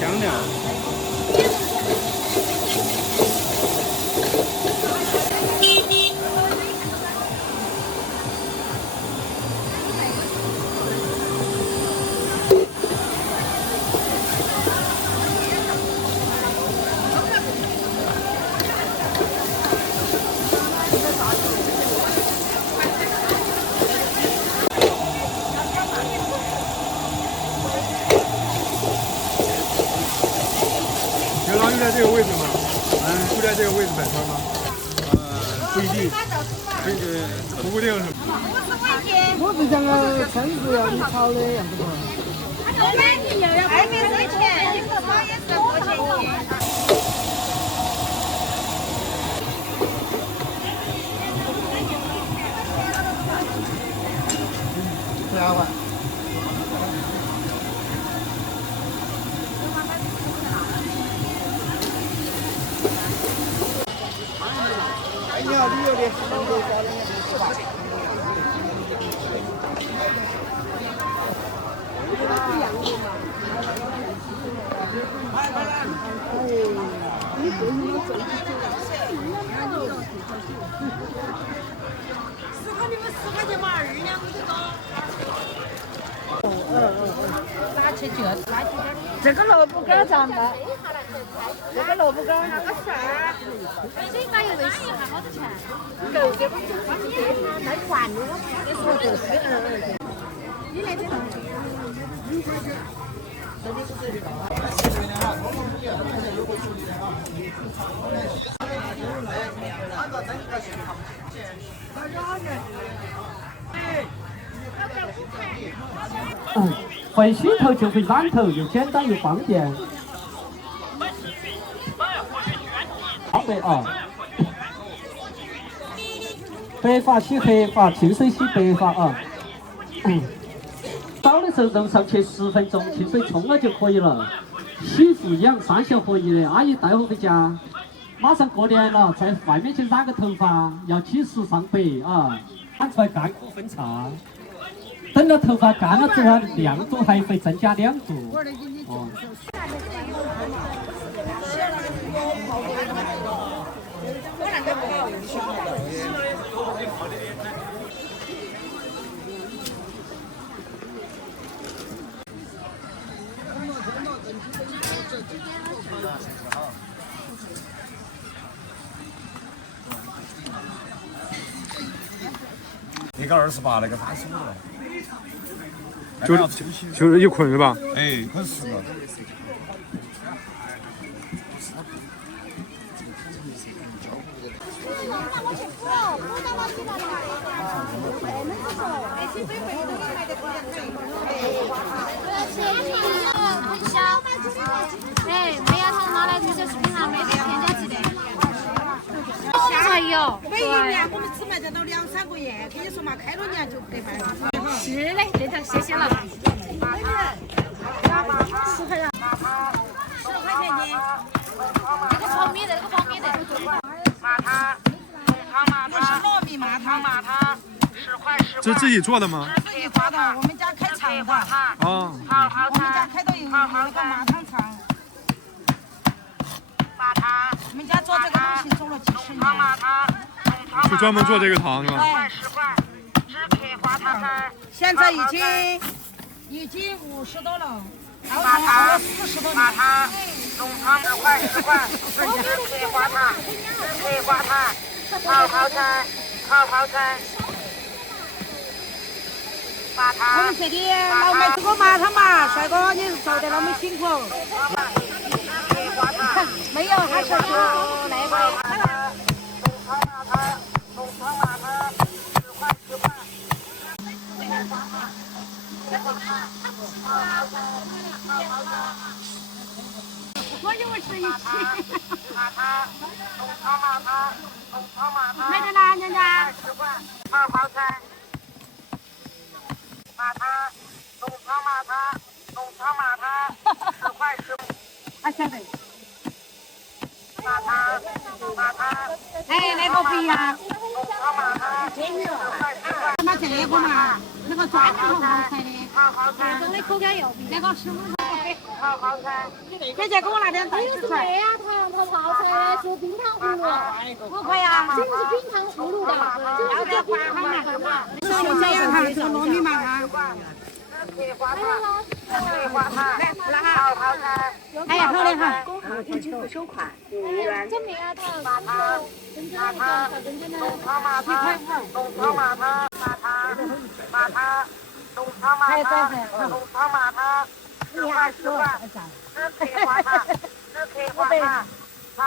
香料。在这个位置吗？就在这个位置摆摊吗？不一定，不固定是吗？我是想个称子要你炒的样子嘛。还没收钱，你说包也是多钱一斤。2万。你好，旅游的，能够找人家是吧？哎，你为什么走？你们10块钱嘛，2两5的高。打起这个，打起这个萝卜干咋卖？这个萝卜干那个啥？这个有微信还好多钱？够这个就是卖饭的，你说这是你来这个。会洗头就会染头，又简单又方便。好白啊！白发洗黑发，清水洗白发啊。烧的时候肉上去10分钟，清水冲了就可以了。洗护养3项合一的，阿姨带回家。马上过年了，在外面去染个头发要90上百啊，染出来干可分叉。等到头发干了之后，亮度还会增加2度。哦。那个28，那个35了。就是一捆是吧？哎，很实了。对，麦芽糖拿来这些食品上没得添加剂的。才有。每一年我们只卖得到2、3个月，跟你说嘛，开了年就不得卖了。是嘞，这条谢谢了。10块钱。10块钱的。那个泡米的，那个泡米的。麻糖，那是糯米麻糖。麻糖，10块10块。这是自己做的吗？自己做的，我们家开厂的。哦。我们家开的有那个麻糖厂。麻糖。我们家做这个东西做了几10年。麻糖。就专门做这个糖是吧？ 10块，只克花糖粉。现在已经50多了，然后40多了。麻糖，浓汤10块10块，只克花糖，只克花糖，泡菜，泡菜。麻糖。我们这里老妹这个麻糖嘛，帅哥你做得那么辛苦。没有，还是说那个。 我就吃一起。没得啦，娘家。泡菜。麻糖，浓汤麻糖，10块15。还晓得。麻糖。哎，那个不一样。浓汤麻糖，10块10块。那这个嘛，那个专门泡菜的。这种的口感要不一样。那个15块。泡菜。姐姐给我拿点袋子出来。麦芽糖和泡菜是冰糖葫芦。5块呀。这个是冰糖葫芦的，这个是叫冰糖麻糖嘛。这是麦芽糖，这是糯米麻糖。哎呀，好的哈。请付收款5元。这麦芽糖，麻糖，浓汤麻糖，浓汤麻糖，麻糖，浓汤麻糖，浓汤麻糖，10块10块，只克花糖，只克花糖。好。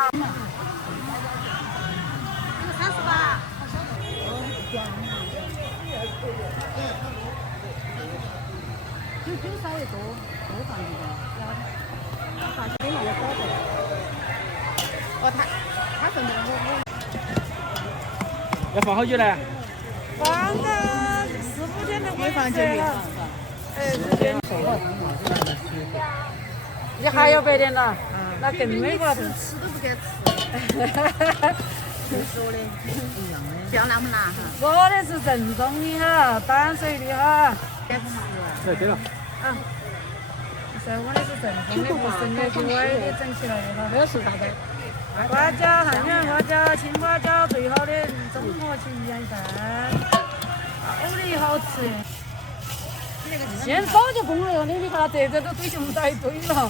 38。就稍微多放一点，然后放些那个少的。哦，他说的我。要放好久呢？放个4、5天就可以放进去了。你还要白点了，那更美国了。吃都不敢吃。听说的，不要那么难哈。我的是正宗的哈，淡水的哈。对了。啊。是，我的是正宗的，不是那个碗的整起来的哈。没有塑料袋。花椒、汉源花椒、青花椒最好的综合性原生，好的好吃。现在早就供了哟，你看这都堆熊仔一堆了。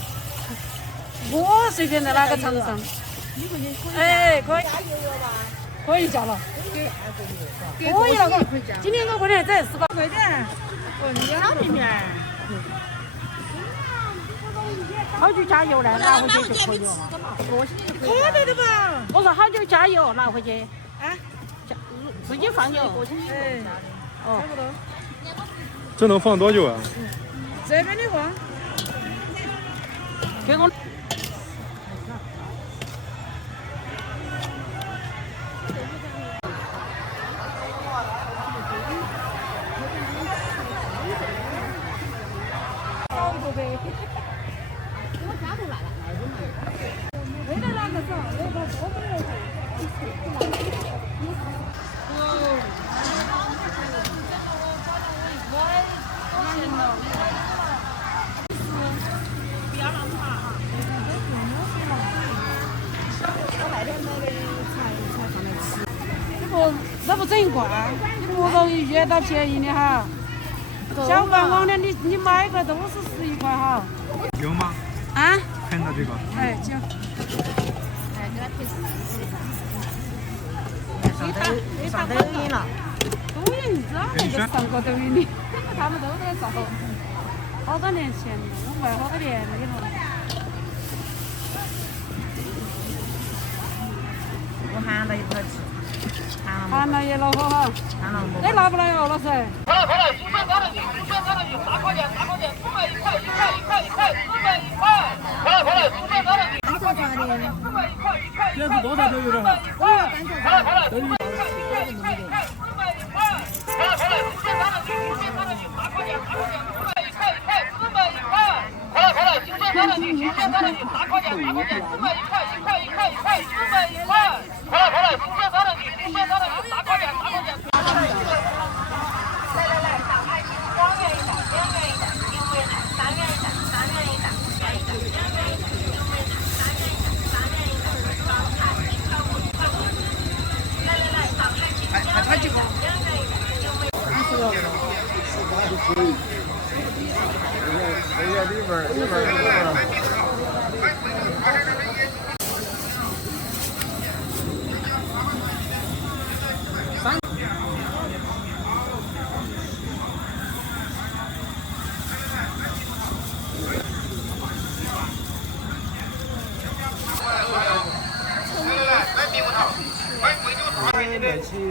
我随便在哪个场上，哎，可以，可以加了，可以了。今天我过年才18块钱，2里面。好久加油来，拿回去就可以了。可得的吧？我说好久加油拿回去。啊？自己放油。哎，哦，差不多。这能放多久啊？这边的话，给我。那不整一罐，不容易约到便宜的哈。小饭网的你买个都是11块哈。有吗？啊？看到这个。哎，行。哎，给他贴你上抖音了？抖音知道那个上过抖音的，他们都在上。好多年前了，我卖好多年了。我喊了一口气。喊了也恼火哈，你拿不来哟，老师。快了，新鲜高的鱼，大块钱，1块，1块，4块1块。快了，新鲜高的鱼。干炒饭的。这是多少都有点哈。我要干炒饭。快了，新鲜高的鱼，4块1块。快了，新鲜高的鱼，大块钱，4块1块，4块1块。快了，新鲜高的鱼，大块钱，4块1块，1块，4块1块。快了，新鲜高的鱼，大块钱。来，上海鸡2元一袋，2元一袋，6元一袋，3元一袋，3元一袋，2元一袋，6元一袋，3元一袋，3元一袋，上海鸡炒骨头。来，上海鸡2元一袋，2元一袋，6元一袋。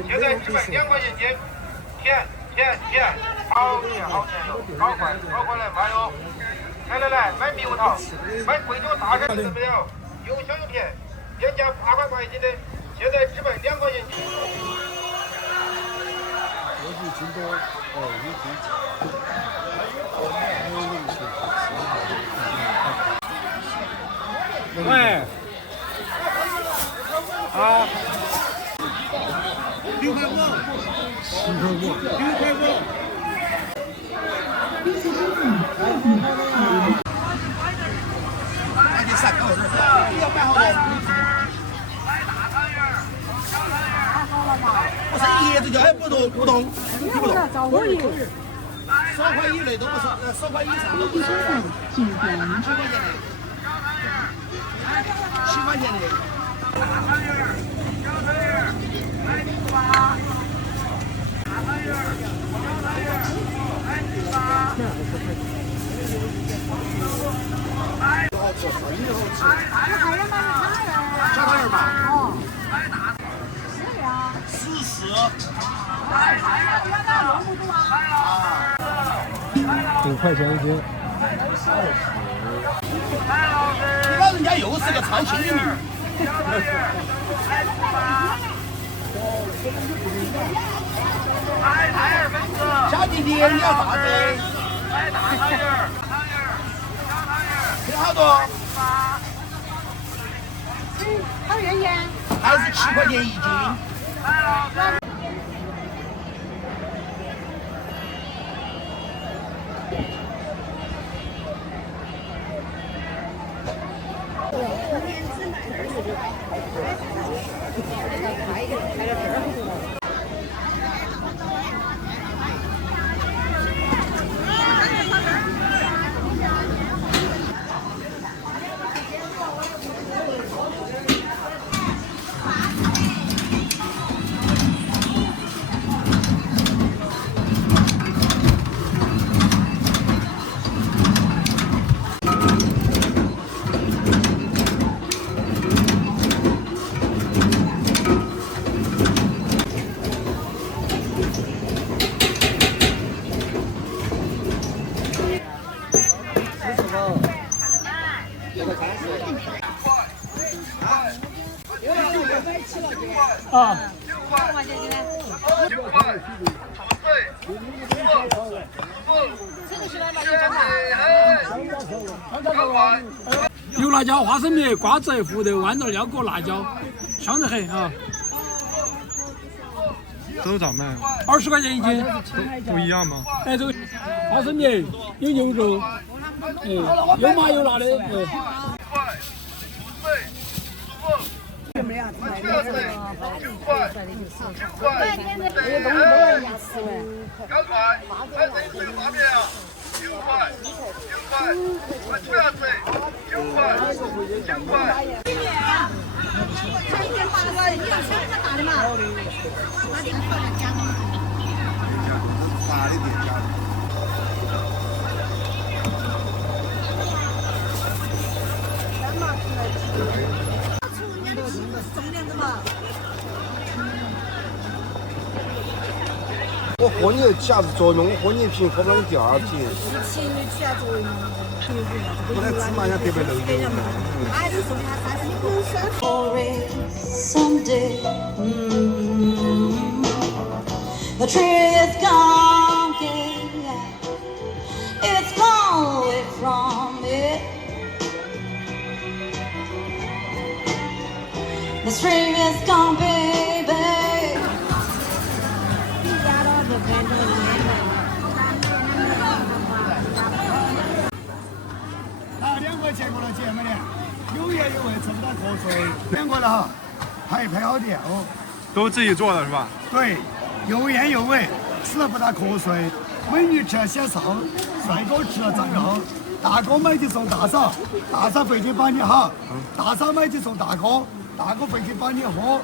现在只卖2块钱斤，甜，好甜好快来卖哟！来，买猕猴桃，买贵州大山是没有，又香又甜，原价8块钱的，现在只卖2块钱斤。我是京东，喂。啊。6块5。6块5。那就3个人，你要买好多。我说叶子叫还不动，听不懂。10块以内都不是，10块以上都不是。7块钱的。小汤圆吧。哦。14。5块钱一斤。你老人家又是个操心的命。小弟弟，你要啥子？有好多。好愿意。还是7块钱一斤。啊。油辣椒、花生米、瓜子、胡豆、豌豆、腰果、辣椒，香得很啊！都咋卖？20块钱一斤，不一样吗？哎，这个花生米有牛肉，有麻有辣的，没啊，9块，这些东西都要10万。9块，还剩一个画面啊！9块，9块，我不要水，9块，9块。大的嘛。大的店家。我和你起啥子作用？我和你平，喝不了你第二瓶。情侣起啥作用？不然芝麻也特别漏油。哎，你送给他30斤。Someday, the tree is gone, it's gone away from it. The stream is gone, baby. 2块钱过了，姐妹的，有盐有味，吃不到瞌睡。2块了哈，还配好点哦。都自己做的是吧？对，有盐有味，吃了不打瞌睡。美女吃了显瘦，帅哥吃了长肉。大哥买就送大嫂，大嫂回去把你好；大嫂买就送大哥，大哥回去把你喝。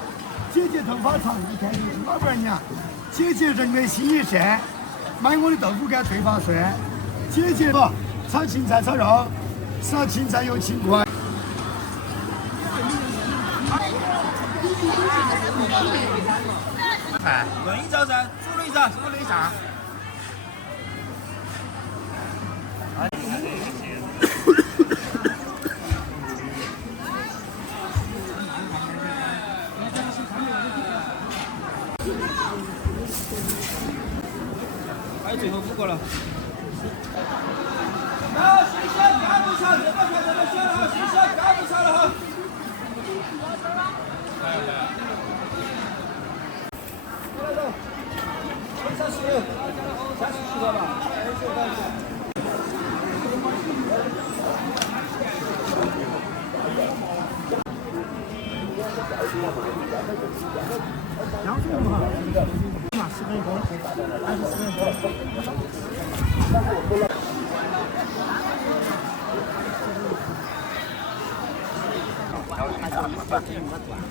姐姐头发长，一看就是老板娘。姐姐人美心一善，买我的豆腐干最划算。姐姐不炒芹菜炒肉，吃了芹菜有情怀。哎，问一招噻，煮了一招，煮了一啥？还有最后5个了。好，谢谢，干不炒，这边看这边选了哈，谢谢，干不炒了哈。30个吧。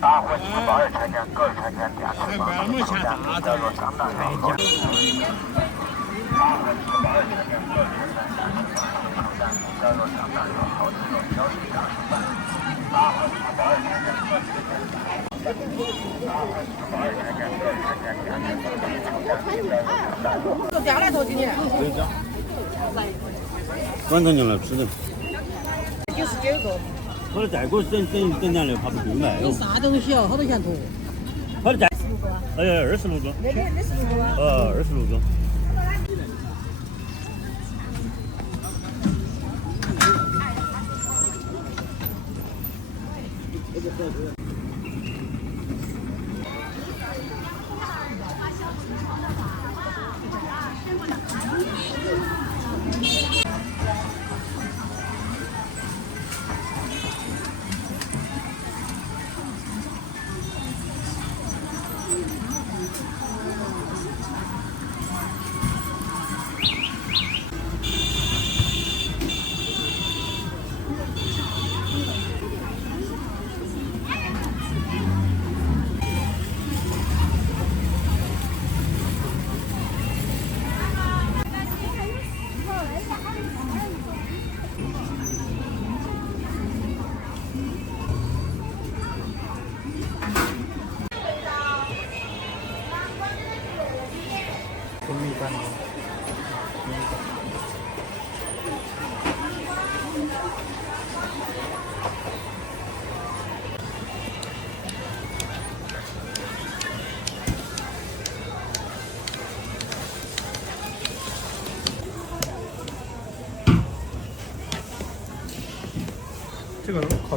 大伙182块钱，各块钱2块半，没钱大的。这掉来多几年？广东牛来吃的。99个。他的价格整2来怕不够卖哦。啥东西哦？好多钱坨？他的价，26个。哎呀，26个。那边26个啊？26个。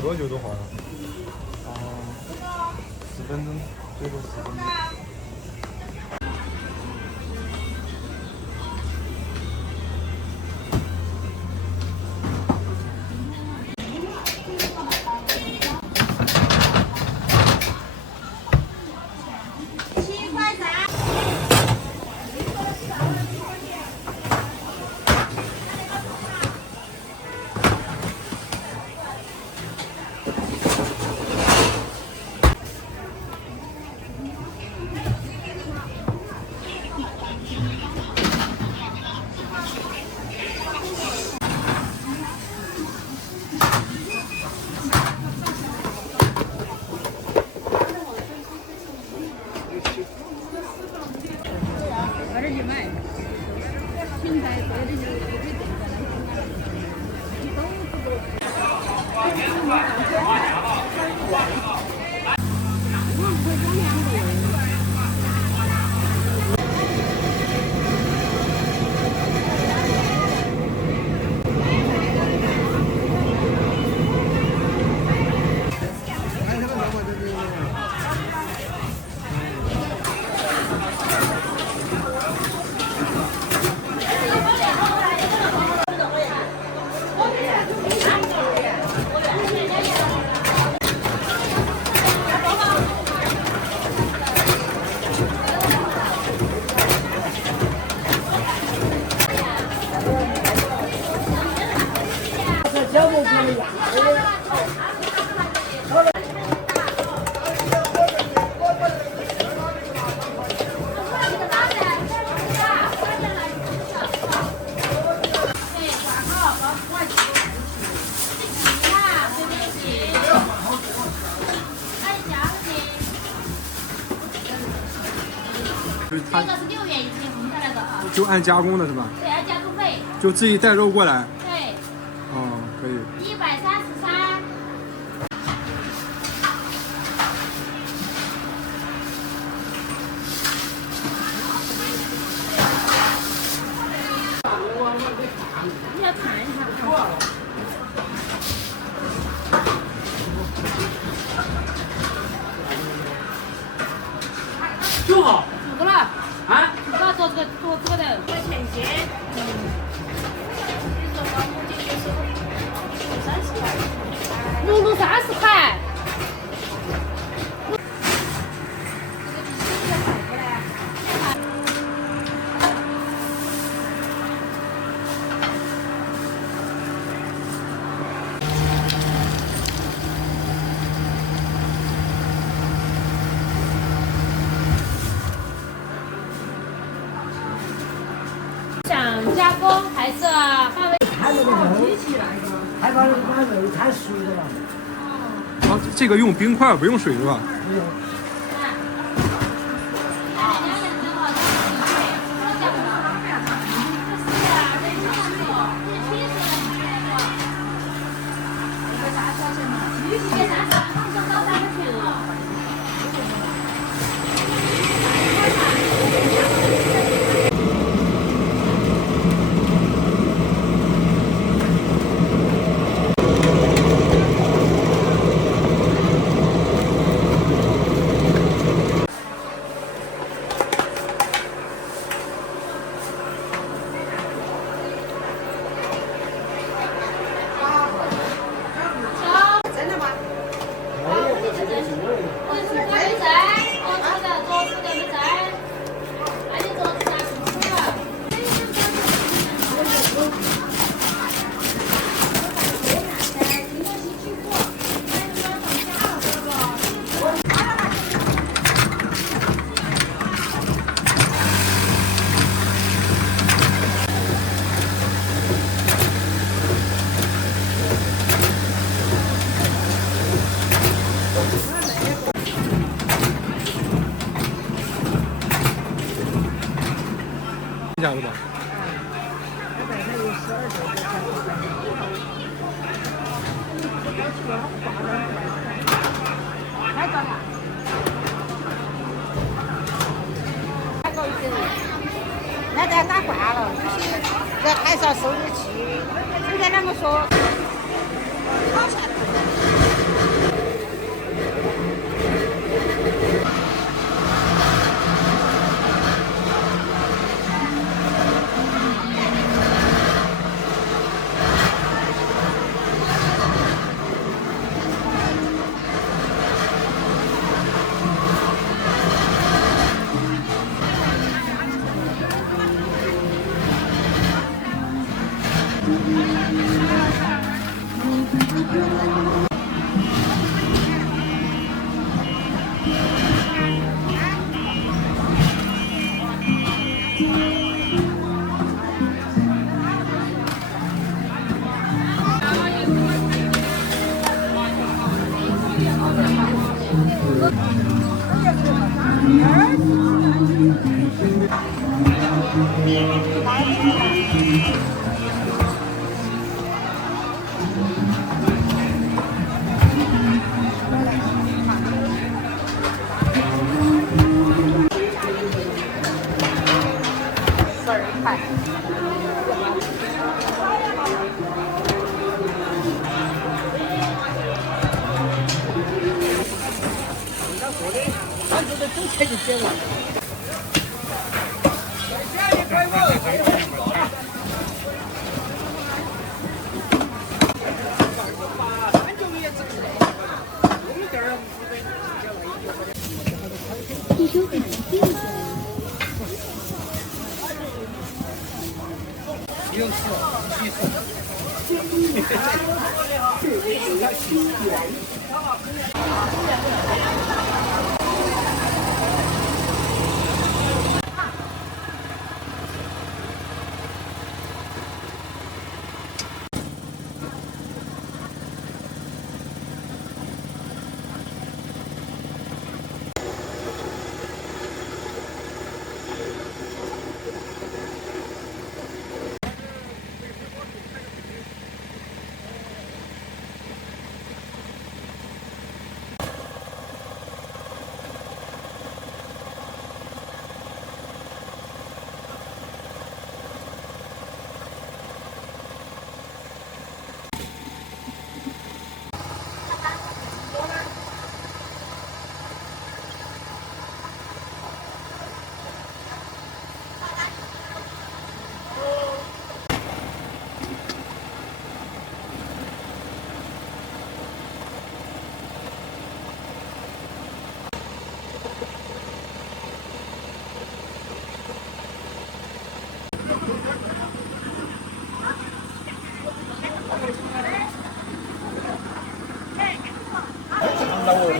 多久都好了。10分钟，最多10分钟。这个是6元一斤红的那个啊。就按加工的是吧？对，按加工费。就自己带肉过来。对。哦，可以。133。你要看一下。就好。煮过了。啊？煮过做这个的。块钱一斤。露露30块。想加工还是范围？看那个肉，还把肉看熟的了。哦，这个用冰块不用水是吧？不用。家的吧？那咱打惯了，有些在台上收得起，现在啷个说？好钱。咱这个韭菜就结完了。地中海地者。有事，其实。457元。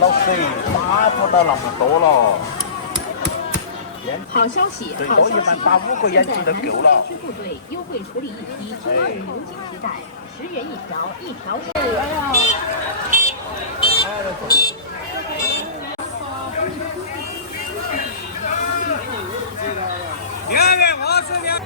老水打不到那么多了。好消息！最多一般打5个眼睛都够了。区部队优惠处理一批12人流金皮带，10元一条，一条。哎呀！2元52两。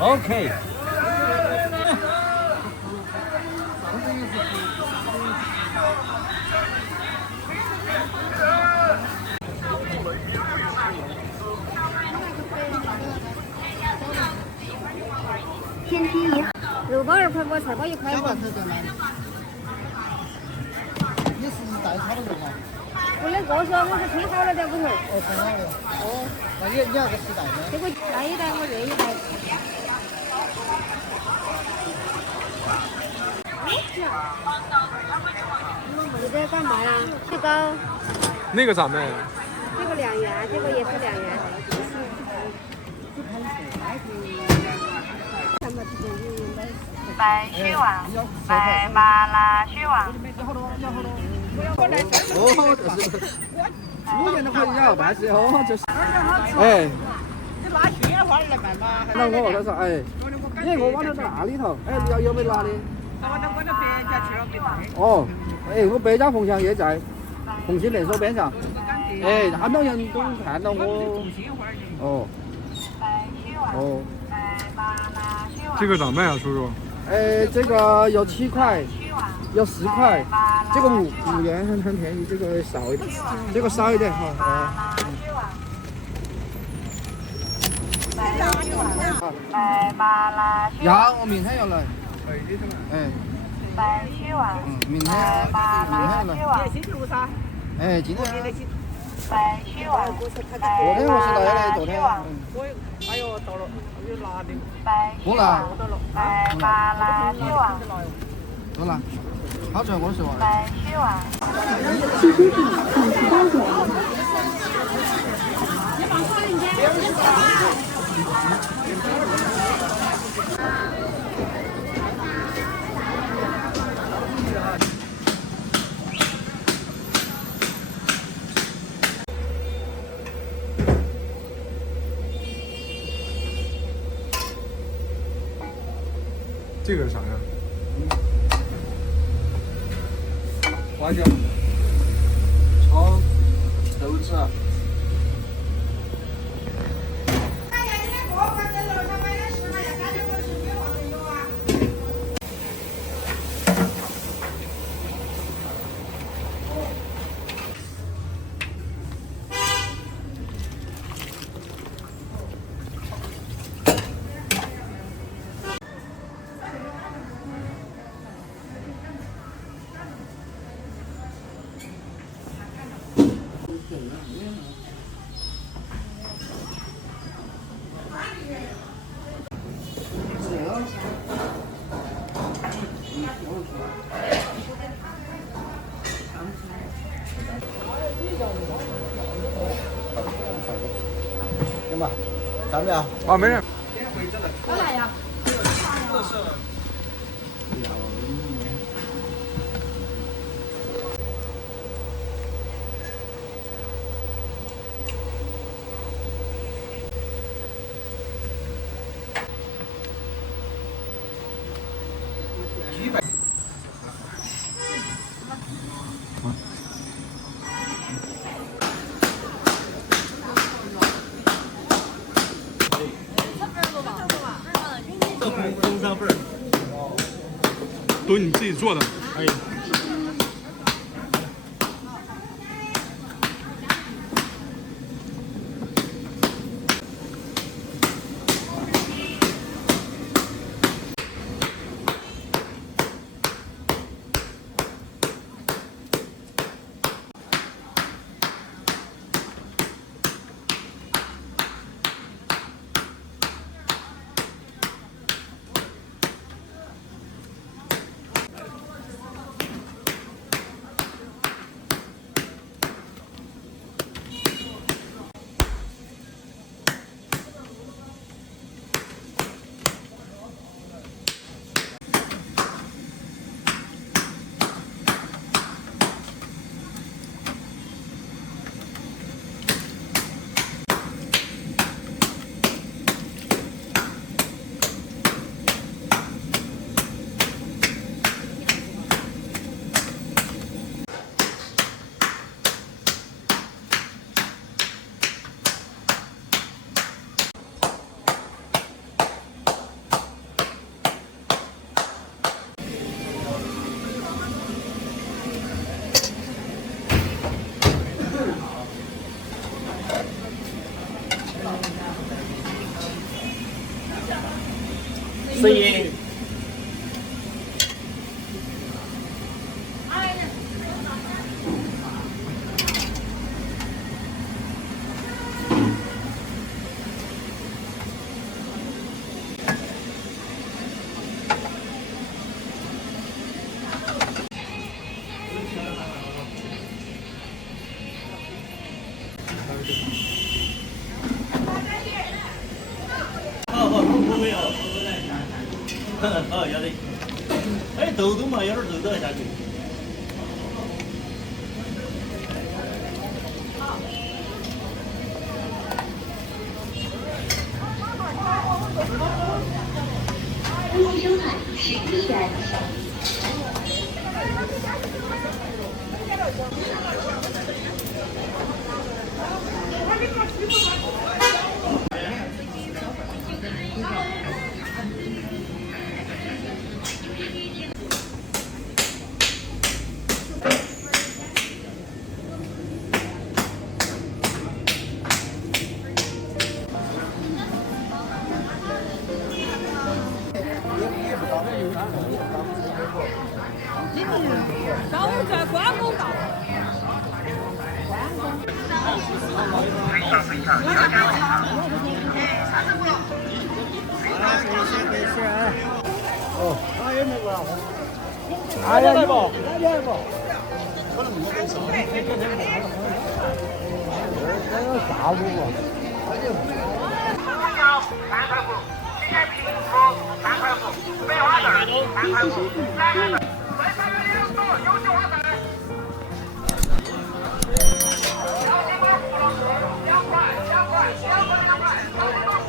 OK。天梯一，肉包2块5，菜包1块5。你是带他的肉吗？不能够说，我是吹好了在屋头。哦，吹好了。哦，那你要个10袋呢？这个那一袋我这一袋。这个干嘛呀？这个。那个咋卖？这个2元，这个也是2元。白血旺，白麻辣血旺。哦，这是5元的话要办事哦，就是。哎。你拿鲜花来办嘛？那我他说哎，因为我往到那里头，哎，有没有拿的？我到别家去了，没带。哦，哎，我别家凤祥也在红星连锁边上。哎，很多人都看到我。哦。哦。这个咋卖啊，叔叔？这个有7块。要4块，这个无盐很便宜，这个少一点，这个少一点哈。要，我明天要来。哎。明天要来。星期五噻。哎，今天。昨天我是来的，昨天。哎呦，到了，有辣的。不辣。到了。不辣。好吃，我喜欢。汽车上58种。这个是啥呀？花椒、葱、豆子。行吧，咱们啊，没事。我来呀。中山份儿，都是你自己做的。哎。所以。哦，要得。哎，豆豆嘛，有点豆豆下去。呼吸生态，请依然。哦，还有那个，还有不？还有不？可能没得上，这有下午不？3块5，今天平湖3块5，梅花镇3块5，再上个2朵有句话在。2块2块2块2块2块。